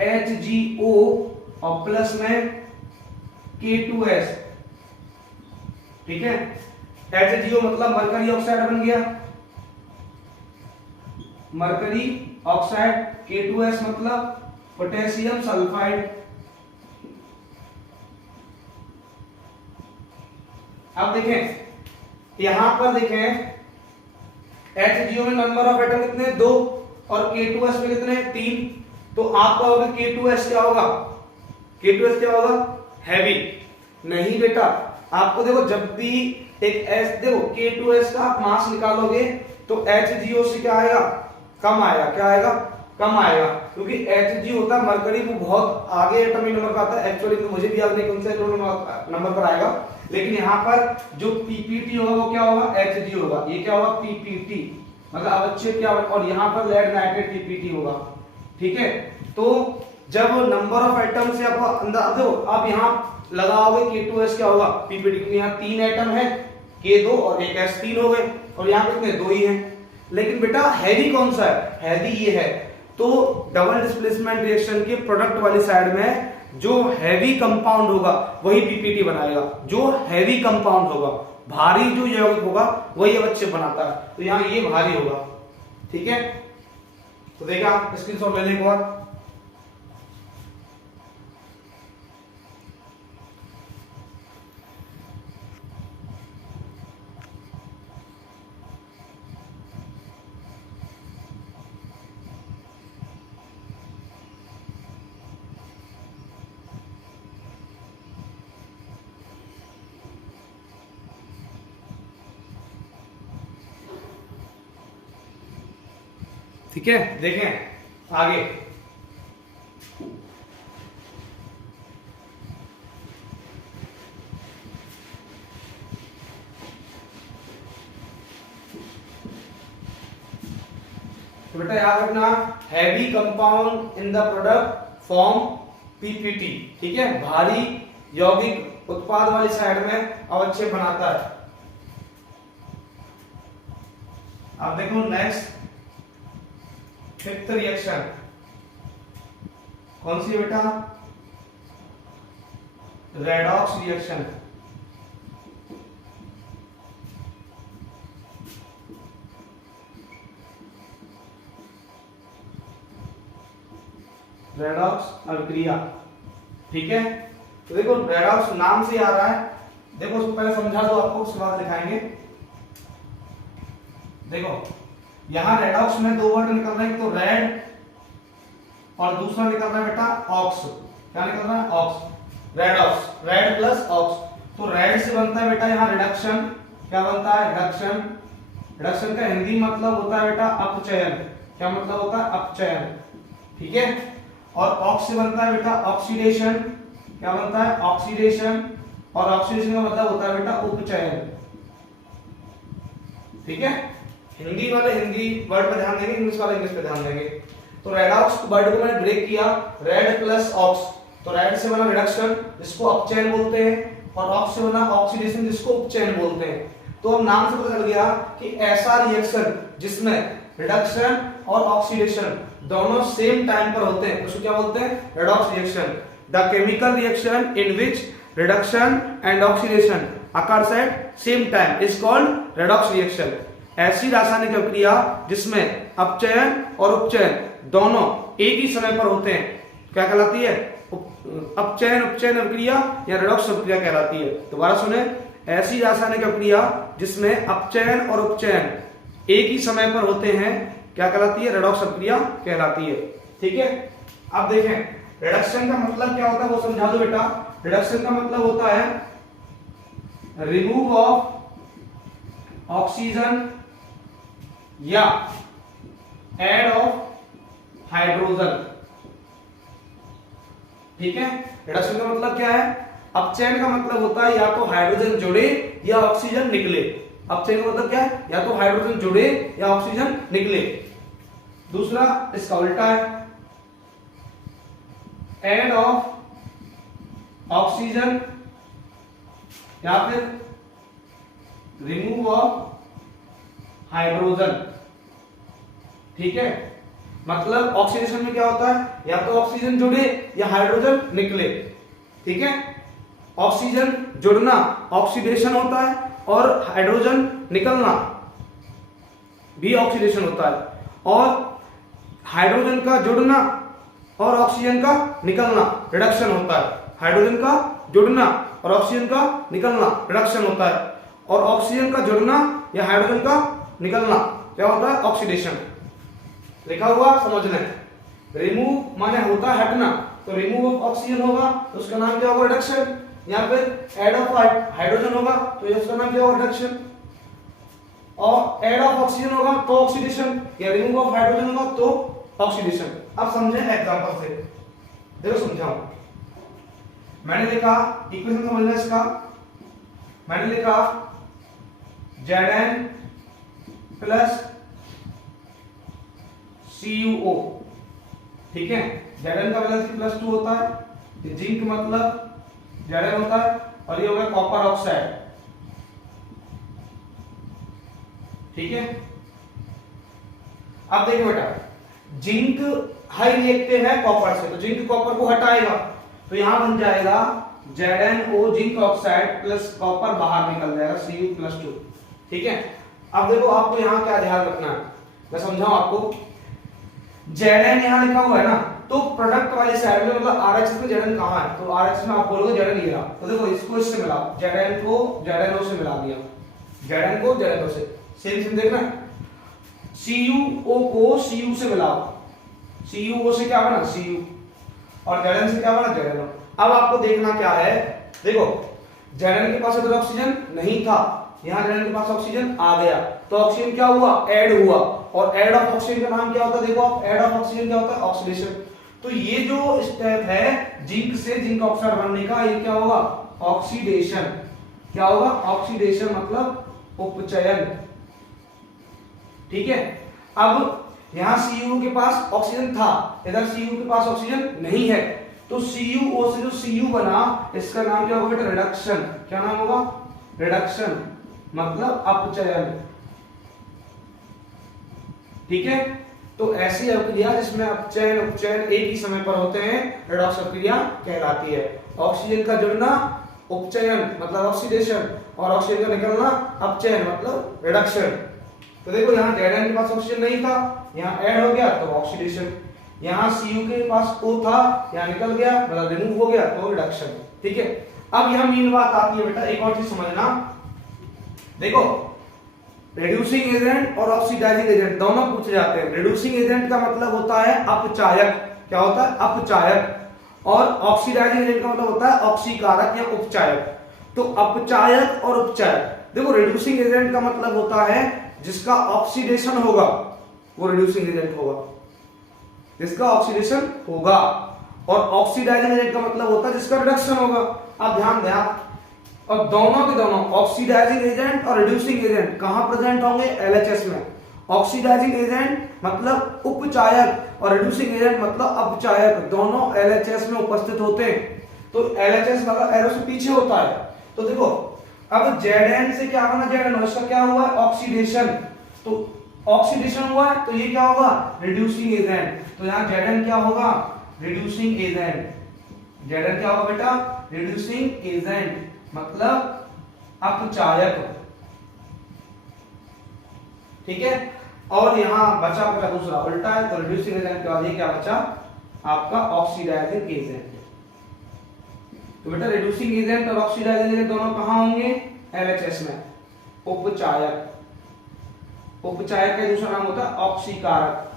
HgO और प्लस में K2S, ठीक है। HgO मतलब मरकरी ऑक्साइड बन गया, मरकरी ऑक्साइड, K2S मतलब पोटेशियम सल्फाइड। अब देखें यहां पर देखें HgO में नंबर ऑफ एटम कितने 2 और K2S में कितने 3, तो आपका होगा K2S क्या होगा, K2S क्या होगा हैवी। नहीं बेटा, आपको देखो जब भी एक S देखो K2S का आप मास निकालोगे तो HgO से क्या आएगा कम आएगा, क्या आएगा कम आएगा, क्योंकि Hg होता है मरकरी वो बहुत आगे एटॉमिक नंबर का आता है। एक्चुअली तो मुझे भी याद नहीं कौन सा नंबर पर आएगा, लेकिन यहाँ पर जो पीपीटी होगा वो क्या होगा Hg होगा, ये क्या होगा पीपीटी मतलब अवच्छेद क्या, और यहाँ पर लेड नाइट्रेट पीपीटी होगा, ठीक है। तो जब नंबर ऑफ एटम से आपको अंदाजा दो, आप यहाँ लगाओगे K2S क्या होगा पीपीटी, क्योंकि यहाँ 3 एटम है, K2 और एक S 3 हो गए, और यहाँ कितने 2 ही हैं। लेकिन बेटा हैवी कौन सा है, हैवी ये है, तो डबल डिस्प्लेसमेंट रिएक्शन के प्रोडक्ट वाली साइड में जो हैवी कंपाउंड होगा वही पीपीटी बनाएगा, जो हैवी कंपाउंड होगा, भारी जो यौगिक होगा वही अवच्छेद बनाता है, तो यहाँ ये भारी होगा, ठीक है। तो देखा स्क्रीनशॉट लेने के बाद ठीक है। देखें आगे, तो बेटा याद रखना heavy compound in the product form PPT, ठीक है, भारी यौगिक उत्पाद वाली साइड में अवच्छेद बनाता है। अब देखो नेक्स्ट 5th रिएक्शन कौन सी बेटा, रेडॉक्स रिएक्शन। रेडॉक्स अभिक्रिया, ठीक है। तो देखो रेडॉक्स नाम से आ रहा है, देखो उसको पहले समझा दो आपको, उसके बाद दिखाएंगे। देखो यहां रेडॉक्स में 2 वर्ड निकल रहे हैं, तो रेड और दूसरा निकल रहा है बेटा ऑक्स, क्या निकल रहा है ox, redox, red plus ox. तो रेड से बनता है बेटा यहाँ रिडक्शन, क्या बनता है रिडक्शन, रिडक्शन का हिंदी मतलब होता है बेटा अपचयन, क्या मतलब होता है अपचयन, ठीक है। और ऑक्स से बनता है बेटा ऑक्सीडेशन, क्या बनता है ऑक्सीडेशन, और ऑक्सीडेशन का मतलब होता है बेटा उपचयन, ठीक है। हिंदी वाले हिंदी वर्ड पे ध्यान देंगे, इंग्लिश वाले इंग्लिश पे ध्यान देंगे। तो रेडॉक्स वर्ड को मैंने ब्रेक किया, रेड प्लस ऑक्स, तो रेड से बना रिडक्शन जिसको अपचयन बोलते हैं, और ऑक्स से बना ऑक्सीडेशन जिसको उपचयन बोलते हैं। तो अब नाम से पता चल गया कि ऐसा रिएक्शन जिसमें रिडक्शन और ऑक्सीडेशन दोनों सेम टाइम पर होते हैं उसको क्या बोलते हैं redox reaction. The chemical reaction in which reduction and oxidation occurs at same time is called redox reaction। ऐसी रासायनिक अभिक्रिया जिसमें अपचयन और उपचयन दोनों एक ही समय पर होते हैं क्या कहलाती है अपचयन उपचयन अभिक्रिया या रेडॉक्स अभिक्रिया कहलाती है। दोबारा सुने, ऐसी रासायनिक अभिक्रिया जिसमें अपचयन और उपचयन एक ही समय पर होते हैं क्या कहलाती है? रेडॉक्स अभिक्रिया कहलाती है। ठीक है, अब देखें रिडक्शन का मतलब क्या होता है वो समझा दो बेटा। रिडक्शन का मतलब होता है रिमूव ऑफ ऑक्सीजन या ऐड ऑफ हाइड्रोजन। ठीक है, रिडक्शन का मतलब क्या है? अपचयन का मतलब होता है या तो हाइड्रोजन जुड़े या ऑक्सीजन निकले। अपचयन का मतलब क्या है? या तो हाइड्रोजन जुड़े या ऑक्सीजन निकले। दूसरा इसका उल्टा है, ऐड ऑफ ऑक्सीजन या फिर रिमूव ऑफ हाइड्रोजन। ठीक है, मतलब ऑक्सीडेशन में क्या होता है? या तो ऑक्सीजन जुड़े या हाइड्रोजन निकले। ठीक है, ऑक्सीजन जुड़ना ऑक्सीडेशन होता है और हाइड्रोजन निकलना भी ऑक्सीडेशन होता है। और हाइड्रोजन का जुड़ना और ऑक्सीजन का निकलना रिडक्शन होता है। हाइड्रोजन का जुड़ना और ऑक्सीजन का निकलना रिडक्शन होता है। और ऑक्सीजन का जुड़ना या हाइड्रोजन का निकलना क्या होता है? ऑक्सीडेशन। लिखा हुआ समझना है। रिमूव माने होता है हटना, तो रिमूव ऑफ ऑक्सीजन होगा तो उसका नाम क्या होगा? रिडक्शन। या फिर ऐड ऑफ हाइड्रोजन होगा तो उसका नाम क्या होगा? रिडक्शन। और ऐड ऑफ ऑक्सीजन होगा तो ऑक्सीडेशन, या रिमूव ऑफ हाइड्रोजन होगा तो ऑक्सीडेशन। अब समझे एग्जांपल से, देखो समझाऊं। मैंने लिखा इक्वेशन समझना इसका, मैंने लिखा Zn प्लस CuO। ठीक है, Zn का वैलेंसी +2 होता है, जिंक मतलब Zn होता है, और ये हो गया कॉपर ऑक्साइड। ठीक है, अब देखो बेटा, जिंक हाई रिएक्टिव है कॉपर से, तो जिंक कॉपर को हटाएगा तो यहां बन जाएगा ZnO zinc oxide plus copper बाहर निकल जाएगा Cu+2। ठीक है, अब देखो आपको यहां क्या ध्यान रखना है, मैं समझाऊं आपको। Zn यहां लिखा हुआ है ना, तो प्रोडक्ट वाली साइड में मतलब RHS में Zn कहां है? तो RHS में आप बोलोगे Zn ये रहा, तो देखो इसको इससे मिला, Zn को ZnO से मिला दिया, Zn को ZnO से। सेम देखना, CuO को Cu से मिलाओ, CuO से क्या बना? Cu, और Zn से क्या बना? ZnO। अब आपको देखना क्या है, देखो Zn के पास इधर ऑक्सीजन नहीं था, यहाँ Zn के पास ऑक्सीजन आ गया, तो ऑक्सीजन क्या हुआ? ऐड हुआ। और ऐड ऑफ ऑक्सीजन का नाम क्या होता है? देखो आप, ऐड ऑफ ऑक्सीजन क्या होता है? ऑक्सीडेशन। तो ये जो स्टेप है जिंक से जिंक ऑक्साइड बनने का, ये क्या होगा? ऑक्सीडेशन। क्या होगा? ऑक्सीडेशन मतलब उपचयन। ठीक है, अब यहां Cu के पास ऑक्सीजन था, इधर Cu के पास ऑक्सीजन नहीं है, तो CuO से जो Cu बना इसका नाम क्या होगा बेटा? रिडक्शन। क्या नाम होगा? रिडक्शन मतलब अपचयन। ठीक है, तो ऐसी अभिक्रिया जिसमें अपचयन उपचयन एक ही समय पर होते हैं रेडॉक्स अभिक्रिया कहलाती है। ऑक्सीजन का जुड़ना उपचयन मतलब ऑक्सीडेशन, और ऑक्सीजन का निकलना अपचयन मतलब रिडक्शन। तो देखो यहाँ Zn के पास ऑक्सीजन नहीं था, यहाँ ऐड हो गया तो ऑक्सीडेशन। यहाँ Cu के पास O था, यहाँ निकल गया मतलब रिमूव हो गया तो रिडक्शन। ठीक है, अब यहाँ मेन बात आती है बेटा, एक और चीज समझना। देखो रिड्यूसिंग एजेंट और ऑक्सीडाइजिंग एजेंट दोनों पूछे जाते हैं। रिड्यूसिंग एजेंट का मतलब होता है अपचायक। क्या होता है? अपचायक। और ऑक्सीडाइजिंग एजेंट का मतलब होता है ऑक्सीकारक या उपचायक। तो अपचायक और उपचायक, देखो रिड्यूसिंग एजेंट का मतलब होता है जिसका ऑक्सीडेशन होगा वो रिड्यूसिंग एजेंट होगा, जिसका ऑक्सीडेशन होगा। और ऑक्सीडाइजिंग एजेंट का मतलब होता है जिसका रिडक्शन होगा। अब ध्यान दें, और दोनों के दोनों ऑक्सीडाइजिंग एजेंट और रिड्यूसिंग एजेंट कहां प्रेजेंट होंगे? LHS में। ऑक्सीडाइजिंग एजेंट मतलब उपचायक और रिड्यूसिंग एजेंट मतलब अपचायक, दोनों LHS में उपस्थित होते हैं। तो LHS मतलब एरो से पीछे होता है। तो देखो अब Zn से क्या बना? Zn, इसका क्या हुआ? ऑक्सीडेशन। तो ऑक्सीडेशन हुआ है तो ये क्या होगा? Reducing agent. तो यहाँ Zn क्या होगा? Reducing agent. Zn क्या होगा बेटा? रिड्यूसिंग एजेंट मतलब अपचायक। ठीक है, और यहां बचा दूसरा उल्टा है, तो रिड्यूसिंग एजेंट के बाद ये क्या बचा? आपका ऑक्सीडाइजिंग एजेंट। तो बेटा रिड्यूसिंग एजेंट और ऑक्सीडाइजिंग एजेंट दोनों कहां होंगे? एलएचएस में। उपचायक, उपचायक का दूसरा नाम होता है ऑक्सीकारक।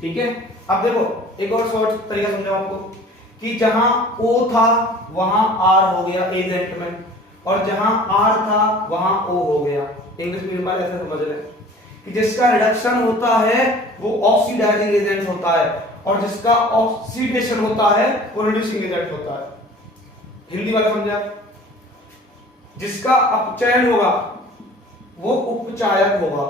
ठीक है, अब देखो एक और शॉर्ट तरीका समझाऊं आपको कि जहां O था वहां R हो गया एजेंट में, और जहां R था वहां O हो गया। इंग्लिश मीडियम वाले ऐसे समझ रहे हैं कि जिसका रिडक्शन होता है वो ऑक्सीडाइजिंग एजेंट होता है, और जिसका ऑक्सीडेशन होता है वो रिड्यूसिंग एजेंट होता है। हिंदी वाला समझा? जिसका अपचयन होगा वो उपचायक होगा,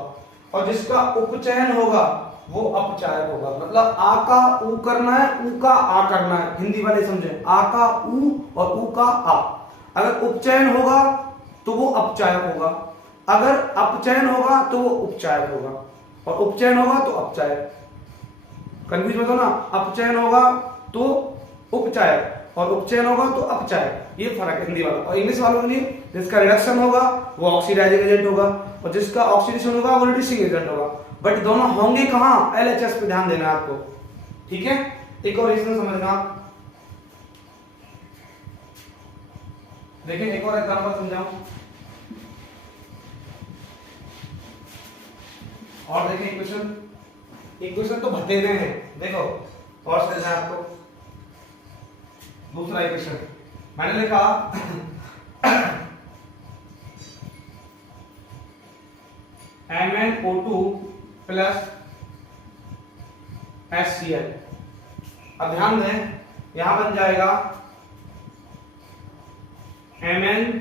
और जिसका उपचयन होगा वो अपचायक होगा। मतलब आ का ऊ करना है, ऊ का आ करना है। हिंदी वाले समझे, आ का ऊ और ऊ का आ। अगर उपचयन होगा तो वो अपचायक होगा, अगर अपचयन होगा तो वो उपचायक होगा, और उपचयन होगा तो अपचायक। कंफ्यूज मत हो ना, अपचयन होगा तो उपचायक और उपचयन होगा तो अपचायक, ये फर्क है हिंदी वाला। और इंग्लिश वालों के लिए जिसका रिडक्शन होगा वो ऑक्सीडाइजिंग एजेंट होगा, और जिसका ऑक्सीडेशन होगा वो रिड्यूसिंग एजेंट होगा। बट दोनों होंगे कहां? एलएचएस पे ध्यान देना है आपको। ठीक है, एक और रीजन समझना आप। देखिए एक और एग्जांपल समझाऊं, और देखिए इक्वेशन, इक्वेशन तो भटेरे हैं, देखो और समझना है आपको। दूसरा इक्वेशन मैंने लिखा MnO2 प्लस HCl। अब ध्यान दें, यहां बन जाएगा MnCl2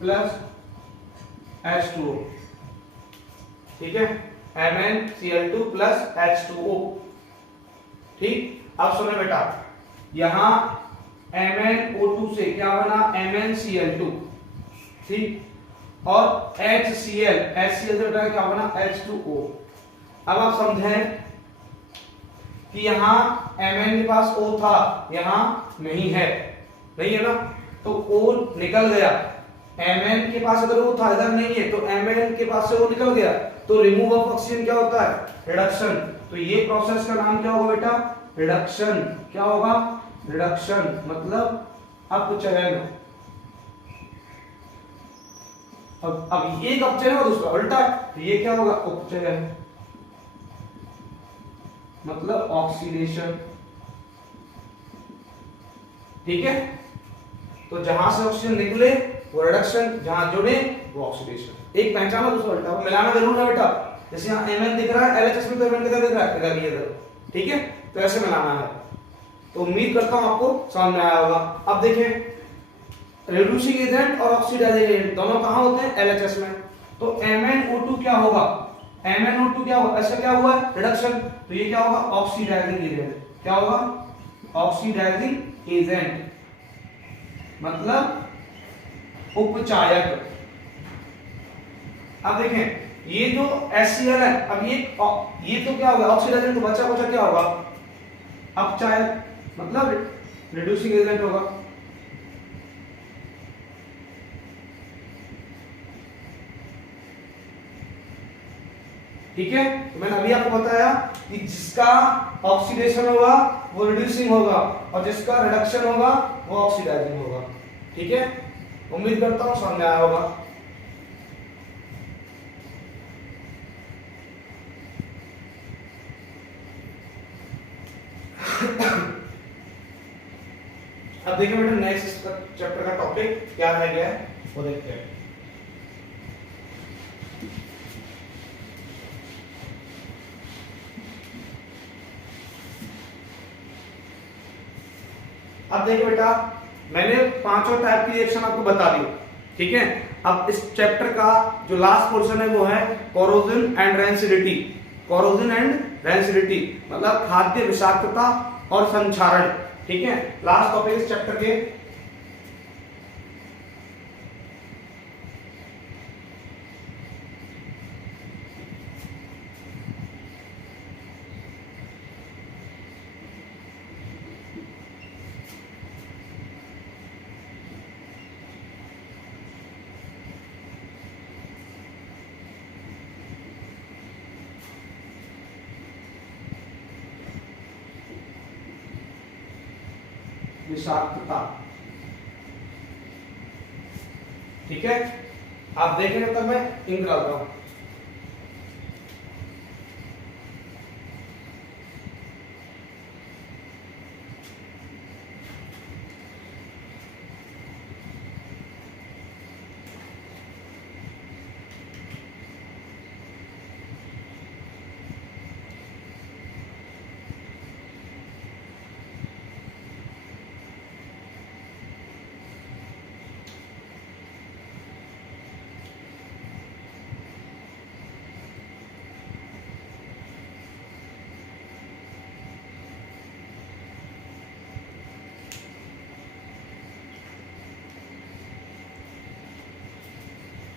प्लस H2O। ठीक है, MnCl2 प्लस H2O। ठीक, अब सुनो बेटा, यहां MnO2 से क्या बना? MnCl2। ठीक, और HCl, HCl से बेटा क्या बना? H2O। अब आप समझें कि यहां Mn के पास O था, यहां नहीं है, नहीं है ना, तो O निकल गया। Mn के पास अगर O था, इधर नहीं है, तो Mn के पास से O निकल गया, तो रिमूव ऑफ ऑक्सीजन क्या होता है? रिडक्शन। तो ये प्रोसेस का नाम क्या होगा बेटा? रिडक्शन। क्या होगा? रिडक्शन, मतलब अपचयन। अब एक अपचयन और दूसरा उल्टा, तो ये क्या होगा? उपचयन, मतलब ऑक्सीडेशन। ठीक है, तो जहां से ऑक्सीजन निकले वो रिडक्शन, जहां जुड़े वो ऑक्सीडेशन। एक पहचाना दूसरा उल्टा, मिलाना जरूर है बेटा। जैसे यहां Mn दिख रहा है, LHS में तो Mn किधर दिख रहा है? इधर, ये इधर। ठीक है, तो ऐसे मिलाना है। तो उम्मीद करता हूं आपको समझ में आया होगा। अब देखें, रिड्यूसिंग एजेंट और ऑक्सीडाइजिंग एजेंट दोनों कहां होते हैं? एलएचएस में। तो MnO2 क्या होगा? MnO2 क्या होगा? ऐसा क्या हुआ? रिडक्शन, तो ये क्या होगा? Oxidising agent. क्या होगा? ऑक्सीडाइजिंग एजेंट, मतलब उपचायक। अब देखें, ये जो HCl है, अब ये तो क्या होगा? ऑक्सीडाइजिंग, तो बचा बचा क्या होगा? अपचायक, मतलब रिड्यूसिंग एजेंट होगा। ठीक है, तो मैंने अभी आपको बताया कि जिसका ऑक्सीडेशन होगा वो रिड्यूसिंग होगा, और जिसका रिडक्शन होगा वो ऑक्सीडाइजिंग होगा। ठीक है, उम्मीद करता हूं समझ आया होगा। अब देखिए बेटा, नेक्स्ट चैप्टर का टॉपिक क्या रह गया है वो देखते हैं। अब देखिए बेटा, मैंने पांचों टाइप की रिएक्शन आपको बता दी। ठीक है, अब इस चैप्टर का जो लास्ट पोर्शन है वो है corrosion and rancidity. Corrosion and rancidity मतलब खाद्य विषाक्तता और संक्षारण। ठीक है, लास्ट टॉपिक इस चैप्टर के। विषाक्तता। ठीक है, आप देखेंगे तब मैं इंक डालता हूं।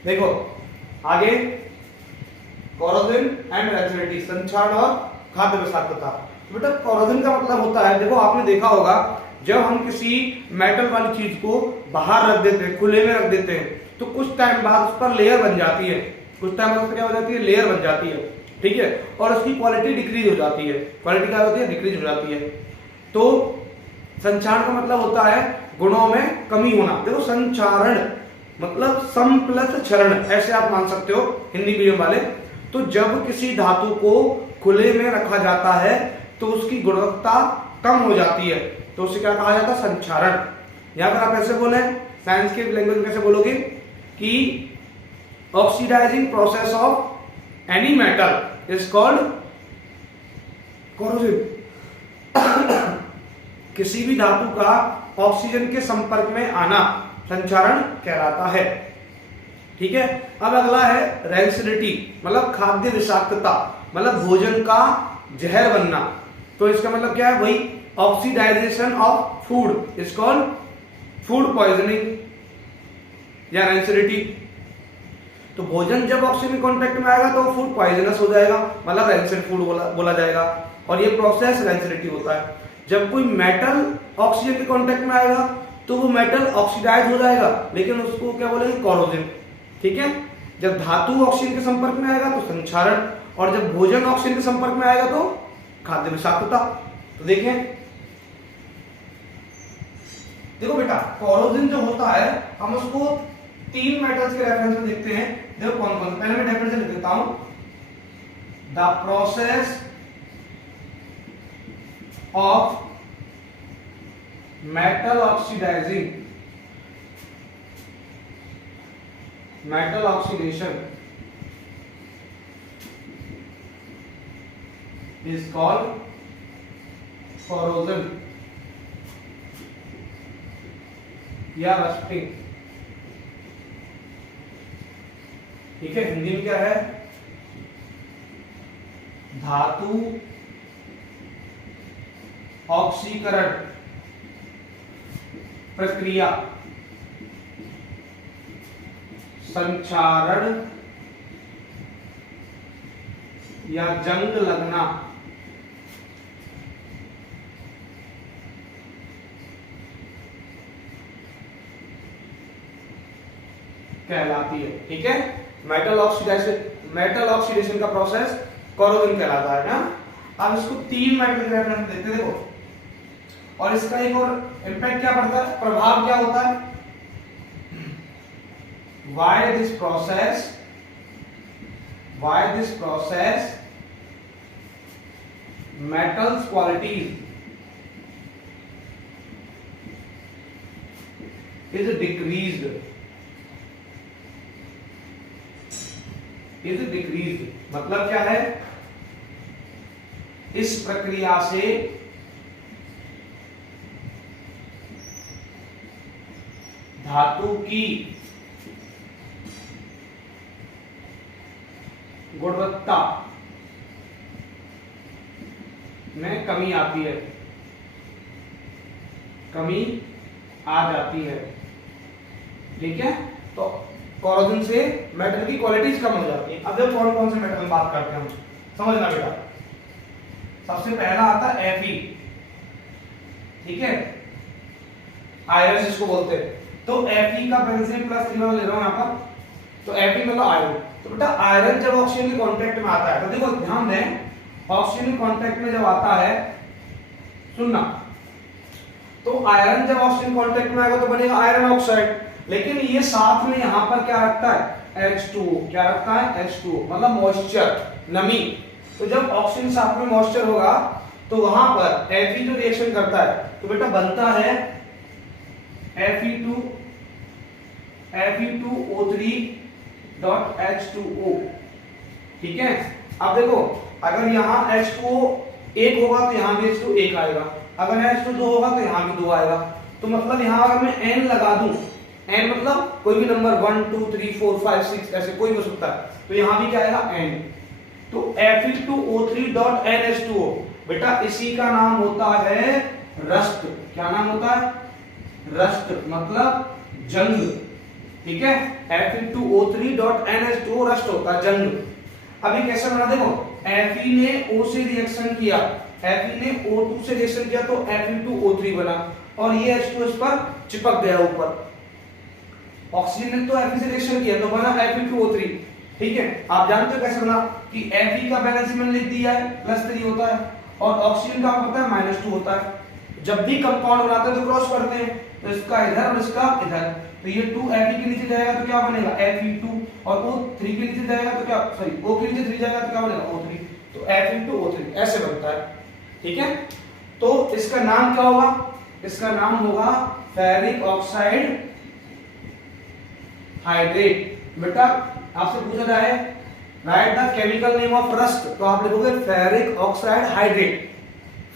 देखो आगे कोरोजन एंड रेजिडिटी, संक्षारण और खाद्य विषाक्तता। तो बेटा कोरोजन का मतलब होता है, देखो आपने देखा होगा जब हम किसी मेटल वाली चीज को बाहर रख देते हैं, खुले में रख देते हैं, तो कुछ टाइम बाद उस पर लेयर बन जाती है, कुछ टाइम बाद उस पर क्या हो जाती है, लेयर बन जाती है। ठीक है, और उसकी क्वालिटी डिक्रीज हो जाती है, क्वालिटी क्या होती है, डिक्रीज हो जाती है। तो संक्षारण का मतलब होता है गुणों में कमी होना। देखो संक्षारण मतलब सम प्लस क्षरण, ऐसे आप मान सकते हो हिंदी मीडियम वाले। तो जब किसी धातु को खुले में रखा जाता है तो उसकी गुणवत्ता कम हो जाती है, तो उसे क्या कहा जाता है, संक्षारण। या अगर आप ऐसे बोले साइंस के लैंग्वेज में कैसे बोलोगे कि oxidising process of any metal is called corrosion. किसी भी धातु का ऑक्सीजन के संपर्क में आना संक्षारण कहलाता है। ठीक है, अब अगला है रैंसिडिटी, मतलब खाद्य विषाक्तता, मतलब भोजन का जहर बनना। तो इसका मतलब क्या है, वही oxidisation of food is called food poisoning या रैंसिडिटी। तो भोजन जब ऑक्सीजन के कांटेक्ट में आएगा तो फूड पॉइजनस हो जाएगा, मतलब रैंसिड फूड बोला जाएगा, और ये प्रोसेस रैंसिडिटी होता है। जब कोई मेटल ऑक्सीजन के कांटेक्ट में आएगा तो वो मेटल ऑक्सीडाइज हो जाएगा, लेकिन उसको क्या बोलेंगे, कोरोजन। ठीक है, जब धातु ऑक्सीजन के संपर्क में आएगा तो संक्षारण, और जब भोजन ऑक्सीजन के संपर्क में आएगा तो खाद्य विषाक्तता। तो देखें, देखो बेटा कोरोजन जो होता है हम उसको 3 मेटल्स के रेफरेंस में देखते हैं। देखो कौन कौन, पहले मैं डेफिनेशन लिख देता हूं। The process of metal oxidation is called corrosion या रस्टिंग। ठीक है, हिंदी में क्या है, धातु ऑक्सीकरण प्रक्रिया, संक्षारण या जंग लगना कहलाती है। ठीक है, मेटल ऑक्सीडेशन का प्रोसेस कोरोजन कहलाता है ना। अब इसको 3 मेटल के रेफरेंस देते हैं, देखो, और इसका एक और इंपैक्ट क्या पड़ता है, प्रभाव क्या होता है। why this process metals qualities is decreased मतलब क्या है, इस प्रक्रिया से धातु की गुणवत्ता में कमी आती है, कमी आ जाती है। ठीक है, तो कोरोजन से मेटल की क्वालिटीज कम हो जाती है। अब देखो कौन कौन से मेटल में बात करते हैं हम, समझना बेटा। सबसे पहला आता है Fe। ठीक है, आयरन जिसको बोलते हैं। तो Fe का बेंजीन प्लस 3 ले रहा हूं यहां पर, तो Fe मतलब आयरन। तो बेटा आयरन जब ऑक्सीजन के कांटेक्ट में आता है, तो देखो ध्यान दें, ऑक्सीजन के कांटेक्ट में जब आता है, सुनना, तो आयरन जब ऑक्सीजन कांटेक्ट में आएगा तो बनेगा आयरन ऑक्साइड, लेकिन ये साथ में यहां पर क्या रखता है H2O, क्या रखता है H2O मतलब मॉइस्चर, नमी। तो जब ऑक्सीजन साथ में मॉइस्चर होगा तो वहां पर Fe जो रिएक्शन करता है तो बेटा बनता है Fe2O3.H2O, ठीक है। अब देखो अगर यहाँ H2O एक होगा तो यहाँ भी H2O एक आएगा, अगर H2O दो होगा तो यहाँ भी दो आएगा। तो मतलब यहाँ अगर मैं N लगा दूं, N मतलब कोई भी नंबर 1 2 3 4 5 6 ऐसे कोई हो सकता है, तो यहाँ भी क्या आएगा N। तो Fe2O3.NH2O बेटा इसी का नाम होता है रस्ट। क्या नाम होता है? रस्ट मतलब जंग, ठीक है। Fe2O3.NH2O रस्ट होता है, जंग। अभी कैसे बना देखो, Fe ने O से रिएक्शन किया, Fe ने O2 से रिएक्शन किया तो Fe2O3 बना और ये H2 इस पर चिपक गया ऊपर। ऑक्सीजन ने तो Fe से रिएक्शन किया तो बना Fe2O3, ठीक है। आप जानते हो कैसे बना कि Fe का बैलेंस मैंने लिख दिया है +3 होता है और ऑक्सीजन का पता है -2 होता है। जब भी कंपाउंड बनाते हैं तो क्रॉस करते हैं, तो इसका इधर और इसका इधर, तो ये 2 Fe के नीचे जाएगा तो क्या बनेगा Fe2 और O3 के नीचे जाएगा तो क्या, सॉरी O के नीचे 3 जाएगा तो क्या बनेगा O3, तो Fe2O3 ऐसे बनता है, ठीक है। तो इसका नाम क्या होगा? इसका नाम होगा फेरिक ऑक्साइड हाइड्रेट। बेटा आपसे पूछा जाए right the chemical name of rust, तो आप लिखोगे ferric oxide hydrate,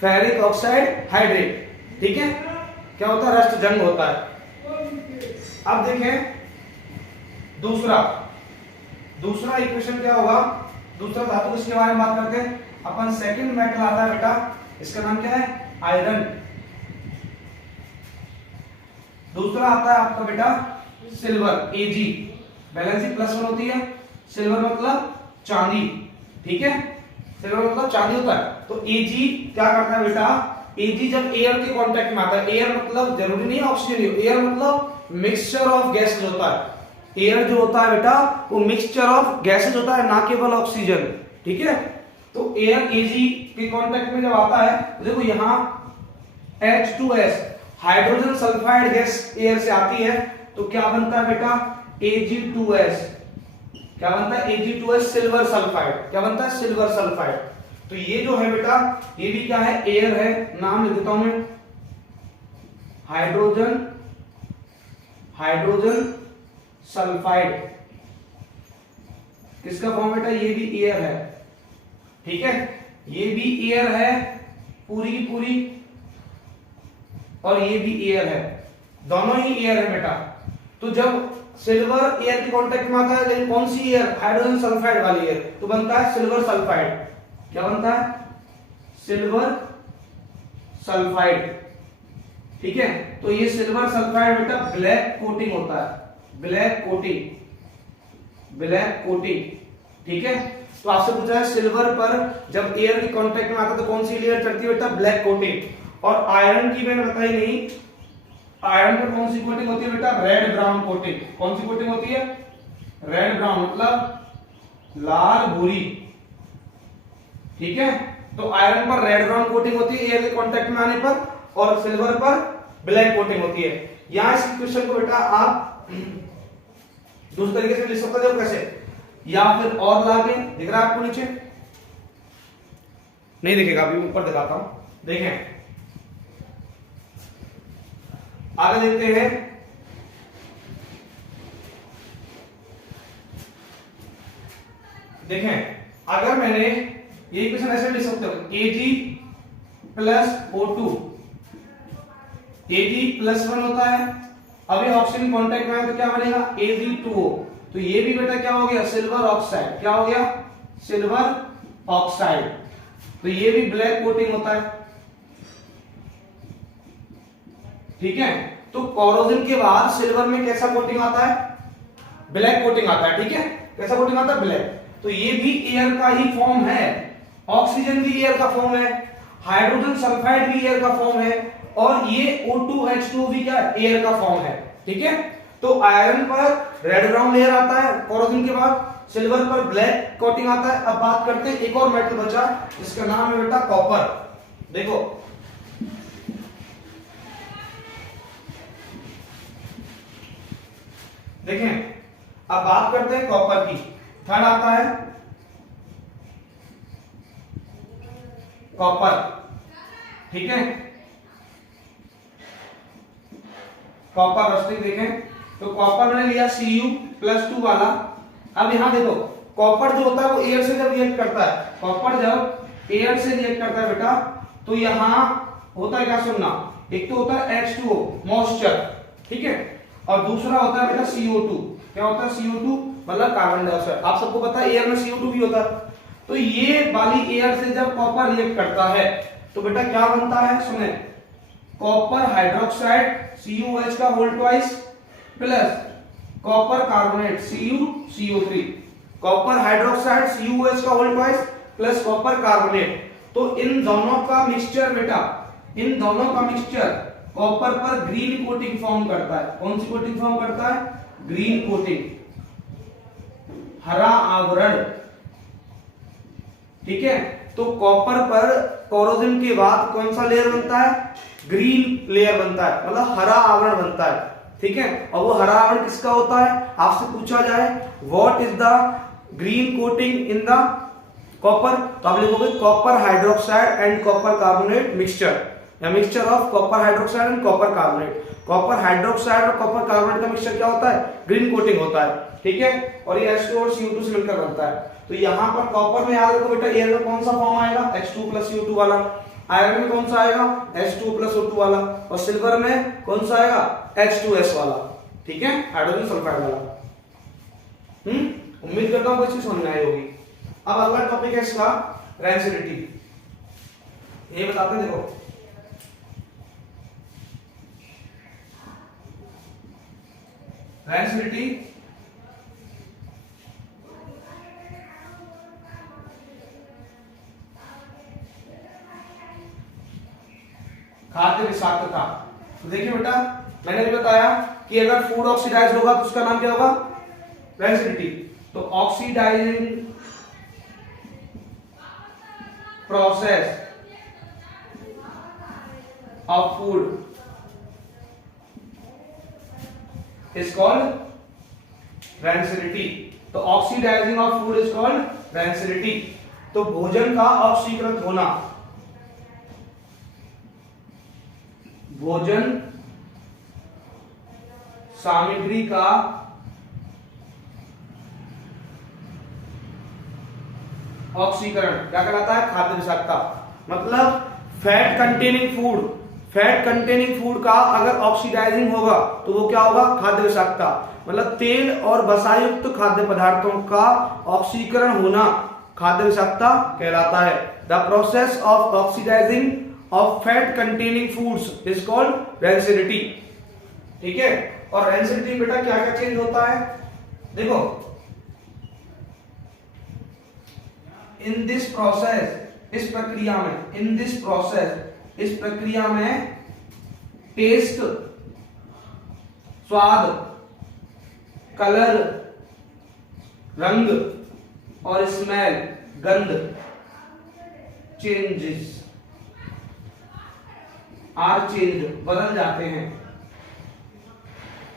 ferric oxide hydrate, ठीक है। क्या होता है? रस्ट जंग होता है। अब देखें दूसरा इक्वेशन क्या होगा, दूसरा धातु किसके बारे में बात करते हैं अपन। सेकंड मेटल आता है बेटा, इसका नाम क्या है? आयरन। दूसरा आता है आपका बेटा सिल्वर, Ag, बैलेंस +1 होती है। सिल्वर मतलब चांदी, ठीक है, सिल्वर मतलब चांदी होता है। तो Ag क्या करता है बेटा, Ag जब एयर के कांटेक्ट में आता है, एयर मतलब जरूरी नहीं है ऑक्सीजन, एयर मतलब मिक्सचर ऑफ गैसेस होता है। एयर जो होता है बेटा वो मिक्सचर ऑफ गैसेस होता है, ना केवल ऑक्सीजन, ठीक है। तो एयर Ag के कांटेक्ट में जब आता है तो देखो यहाँ H2S hydrogen sulphide gas air से आती है तो क्या बनता है बेटा Ag2S। क्या बनता है? Ag2S silver sulphide. क्या बनता है? Silver sulphide. तो ये जो है बेटा ये भी क्या है? एयर है। नाम लिख देता हूं मैं, हाइड्रोजन सल्फाइड। किसका फॉर्म बेटा? ये भी एयर है, ठीक है, ये भी एयर है पूरी की पूरी और ये भी एयर है, दोनों ही एयर है बेटा। तो जब सिल्वर एयर के कांटेक्ट में आता है, लेकिन कौन सी एयर? हाइड्रोजन सल्फाइड वाली एयर, तो बनता है सिल्वर सल्फाइड। क्या बनता है? सिल्वर सल्फाइड, ठीक है। तो ये सिल्वर सल्फाइड बेटा ब्लैक कोटिंग होता है, ब्लैक कोटिंग, ठीक है। तो आपसे पूछा है सिल्वर पर जब एयर के कांटेक्ट में आता है तो कौन सी लेयर चढ़ती है बेटा? Black coating. और आयरन की मैंने बताई नहीं, आयरन पर कौन सी कोटिंग होती है बेटा? Red brown coating. कौन सी कोटिंग होती है? रेड ब्राउन मतलब लाल भूरी, ठीक है। तो आयरन पर रेड ब्राउन कोटिंग होती है एयर के कांटेक्ट में आने पर, और सिल्वर पर ब्लैक कोटिंग होती है। यहां इस क्वेश्चन को बेटा आप दूसरे तरीके से लिख सकते हो, कैसे? या फिर और लाके, दिख रहा है आपको नीचे? नहीं दिखेगा, अभी ऊपर दिखाता हूं, देखें। आगे देखते हैं, देखें अगर मैंने ये इक्वेशन ऐसे लिख सकते हो, Ag+O2, Ag+1 होता है। अभी ऑक्सीजन कांटेक्ट में है तो क्या बनेगा? Ag2O। तो ये भी बेटा क्या हो गया? Silver oxide. क्या हो गया? Silver oxide. तो ये भी ब्लैक कोटिंग होता है, ठीक है। तो कोरोजन के बाद सिल्वर में कैसा कोटिंग आता है? ब्लैक कोटिंग आता है, ठीक है। कैसा कोटिंग आता है? ब्लैक। तो ये भी एयर का ही फॉर्म है, ऑक्सीजन भी एयर का फॉर्म है, हाइड्रोजन सल्फाइड भी एयर का फॉर्म है, और ये O2H2 भी क्या? एयर का फॉर्म है, ठीक है। तो आयरन पर रेड ब्राउन लेयर आता है कोरोजन के बाद, सिल्वर पर ब्लैक कोटिंग आता है। अब बात करते हैं एक और मेटल बचा जिसका नाम है बेटा कॉपर। देखो देखें अब बात करते हैं कॉपर की। थर्ड आता है कॉपर, ठीक है, कॉपर रस्टिंग। देखें तो कॉपर मैंने लिया Cu+2 वाला। अब यहां देखो कॉपर जो होता है वो एयर से जब रिएक्ट करता है, कॉपर जब एयर से रिएक्ट करता है बेटा, तो यहां होता है क्या सुनना, एक तो होता है H2O मॉइस्चर, ठीक है, और दूसरा होता है बेटा CO2। क्या होता है CO2 मतलब कार्बन डाइऑक्साइड। आप सबको पता है एयर में CO2 भी होता है। तो ये वाली एयर से जब कॉपर रिएक्ट करता है तो बेटा क्या बनता है, सुने, कॉपर हाइड्रोक्साइड CuH का whole twice plus copper carbonate CuCO3, copper hydroxide CuH का whole twice plus copper carbonate. तो इन दोनों का मिक्सचर बेटा, इन दोनों का मिक्सचर कॉपर पर ग्रीन कोटिंग फॉर्म करता है। कौन सी कोटिंग फॉर्म करता है, ग्रीन कोटिंग, हरा आवरण, ठीक है। तो कॉपर पर कोरोजन के बाद कौन सा लेयर बनता है, ग्रीन लेयर बनता है, मतलब हरा आवरण बनता है, ठीक है। और वो हरा आवरण किसका होता है, आपसे पूछा जाए what is the green coating in the copper, तो आप लिखोगे copper hydroxide and copper carbonate mixture, या mixture of copper hydroxide and copper carbonate. Copper hydroxide और कॉपर कार्बोनेट का मिक्सचर क्या होता है, ग्रीन कोटिंग होता है, ठीक है। और ये H2 और CO2 से मिलकर बनता है। तो यहां पर कॉपर में याद रखो बेटा एयर में कौन सा फॉर्म आएगा, H2+CO2 वाला, आयरन में कौन सा आएगा, H2+O2 वाला, और सिल्वर में कौन सा आएगा, H2S वाला, ठीक है, हाइड्रोजन सल्फाइड वाला। उम्मीद करता हूं कोई चीज समझ में आई होगी। अब अगला टॉपिक है इसका रेंसिडिटी। ये बताते हैं, देखो रेंसिडिटी खाद्य विषाक्तता। तो देखिए बेटा मैंने भी बताया कि अगर फूड ऑक्सीडाइज होगा तो उसका नाम क्या होगा, रेंसिडिटी। तो oxidising process of food is called rancidity. तो oxidising of food is called rancidity. तो भोजन का ऑक्सीकृत होना, भोजन सामग्री का ऑक्सीकरण क्या कहलाता है, खाद्य विषाक्तता। मतलब fat containing food, fat containing food का अगर ऑक्सीडाइजिंग होगा तो वो क्या होगा, खाद्य विषाक्तता। मतलब तेल और वसायुक्त खाद्य पदार्थों का ऑक्सीकरण होना खाद्य विषाक्तता कहलाता है। The process of oxidising of fat containing foods is called rancidity, ठीक है। और रेंसिडिटी बेटा क्या क्या चेंज होता है, देखो इन दिस प्रोसेस, इस प्रक्रिया में, इन दिस प्रोसेस, इस प्रक्रिया में टेस्ट, स्वाद, कलर, रंग और स्मेल, गंध, चेंजेस आर चेंज, बदल जाते हैं।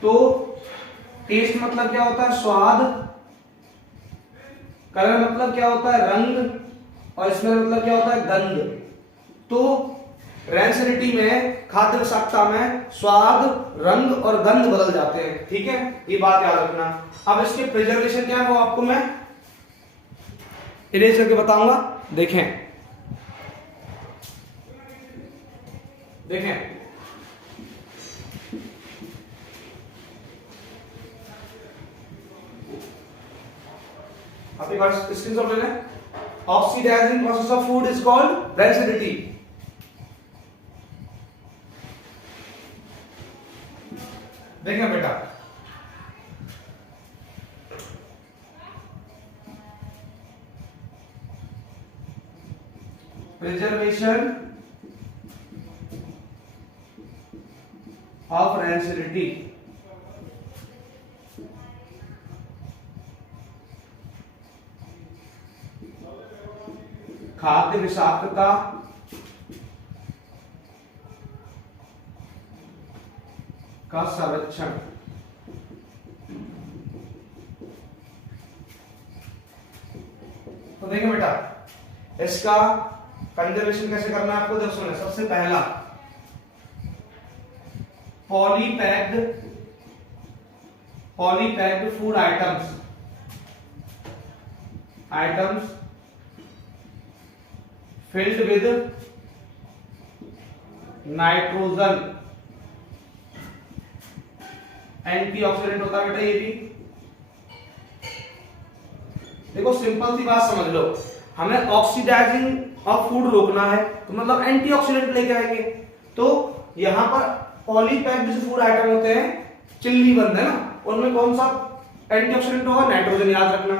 तो टेस्ट मतलब क्या होता है, स्वाद, कलर मतलब क्या होता है, रंग, और स्मेल मतलब क्या होता है, गंध। तो रेंसिडिटी में, खाद्य विषाक्तता में स्वाद, रंग और गंध बदल जाते हैं, ठीक है, ये बात याद रखना। अब इसके प्रिजर्वेशन क्या है वो आपको मैं इरेज करके बताऊंगा। देखें देखें आपके पास स्क्रीनशॉट लेना है। Oxidising process of food is called rancidity. देखें बेटा प्रिजर्वेशन ऑफ रेंसिडिटी, खाद्य विषाक्तता का संरक्षण, देखिए बेटा, इसका कंजर्वेशन कैसे करना है आपको, देखो सुनो। सबसे पहला polypacked food items filled with nitrogen, antioxidant होता है बेटा ये भी। देखो सिंपल सी बात समझ लो, हमें ऑक्सीडाइजिंग ऑफ फूड रोकना है तो मतलब एंटीऑक्सीडेंट लेके आएंगे। तो यहां पर पॉलीपैक्ड जो फूड आइटम होते हैं चिल्ली बंद है ना, उनमें कौन सा एंटीऑक्सीडेंट होगा, नाइट्रोजन, याद रखना।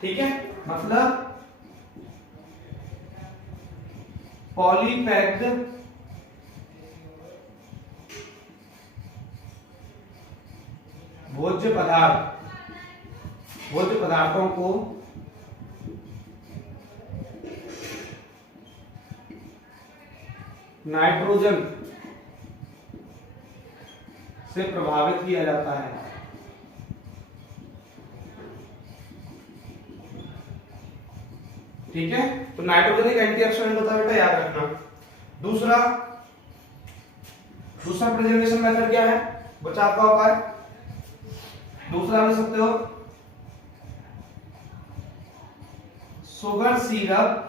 ठीक है, मतलब पॉलीपैक्ड भोज्य पदार्थों को नाइट्रोजन से प्रभावित किया जाता है। ठीक है, तो नाइट्रोजन एक एंटीऑक्सीडेंट होता है बेटा, याद रखना। दूसरा प्रिजर्वेशन मेथड क्या है, बचाव का उपाय। दूसरा ले सकते हो sugar syrup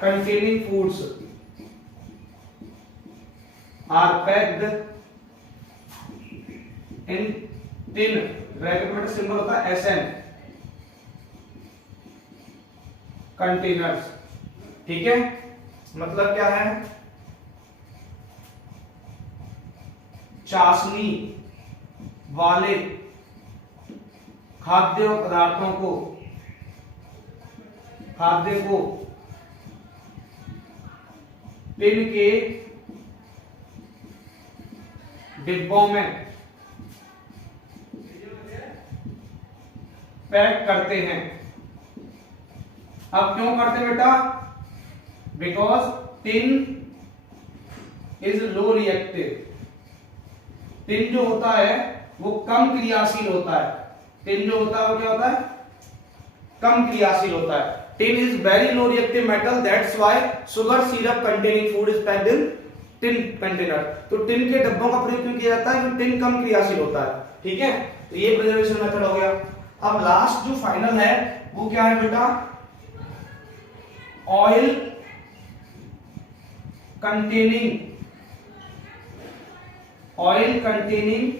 containing foods are packed in tin, bracket में सिंबल होता है SN कंटेनर्स। ठीक है, मतलब क्या है, चाशनी वाले खाद्य को टिन के डिब्बों में पैक करते हैं। अब क्यों करते हैं बेटा, because tin is low reactive. Tin जो होता है वो कम क्रियाशील होता है। टिन जो होता है वो क्या होता है, कम क्रियाशील होता है। Tin is very low reactive metal, that's why sugar syrup containing food is packed in tin container. तो टिन के डब्बों का प्रयोग क्यों किया जाता है, क्योंकि टिन कम क्रियाशील होता है। ठीक है, तो ये प्रिजर्वेशन मेथड हो गया। अब लास्ट जो फाइनल है वो क्या है बेटा, ऑयल कंटेनिंग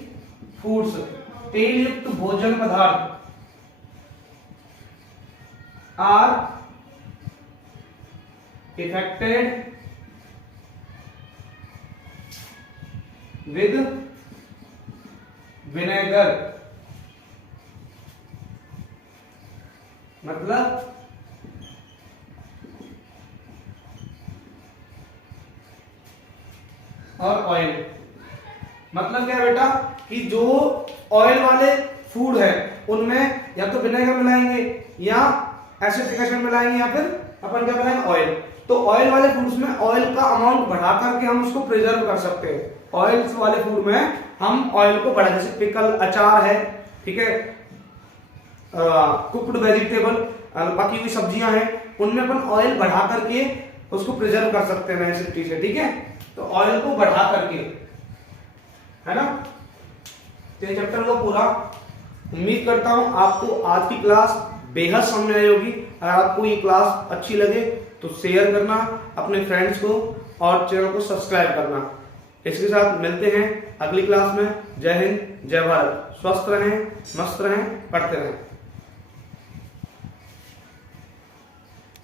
फूड्स, तेल युक्त भोजन पदार्थ आर इफेक्टेड विद विनेगर, मतलब और ऑयल। मतलब क्या है बेटा कि जो ऑयल वाले फूड है उनमें या तो विनेगर मिलाएंगे या एसिडिफिकेशन मिलाएंगे या फिर अपन क्या मिलाएंगे, ऑयल। तो ऑयल वाले फूड्स में ऑयल का अमाउंट बढ़ा करके हम उसको प्रिजर्व कर सकते हैं। ऑयल वाले फूड में हम ऑयल को बढ़ा, जैसे पिकल, अचार है, ठीक है, कुक्ड वेजिटेबल, पकी हुई सब्जियां हैं, उनमें अपन ऑयल बढ़ा करके उसको प्रिजर्व कर सकते हैं एसिडिटी से। ठीक है, तो ऑयल को बढ़ा करके, है ना। तो ये चैप्टर को पूरा उम्मीद करता हूं आपको आज की क्लास बेहद समझ में आई होगी। अगर आपको ये क्लास अच्छी लगे तो शेयर करना अपने फ्रेंड्स को और चैनल को सब्सक्राइब करना। इसके साथ मिलते हैं अगली क्लास में। जय हिंद, जय भारत। स्वस्थ रहें, मस्त रहें, पढ़ते रहें।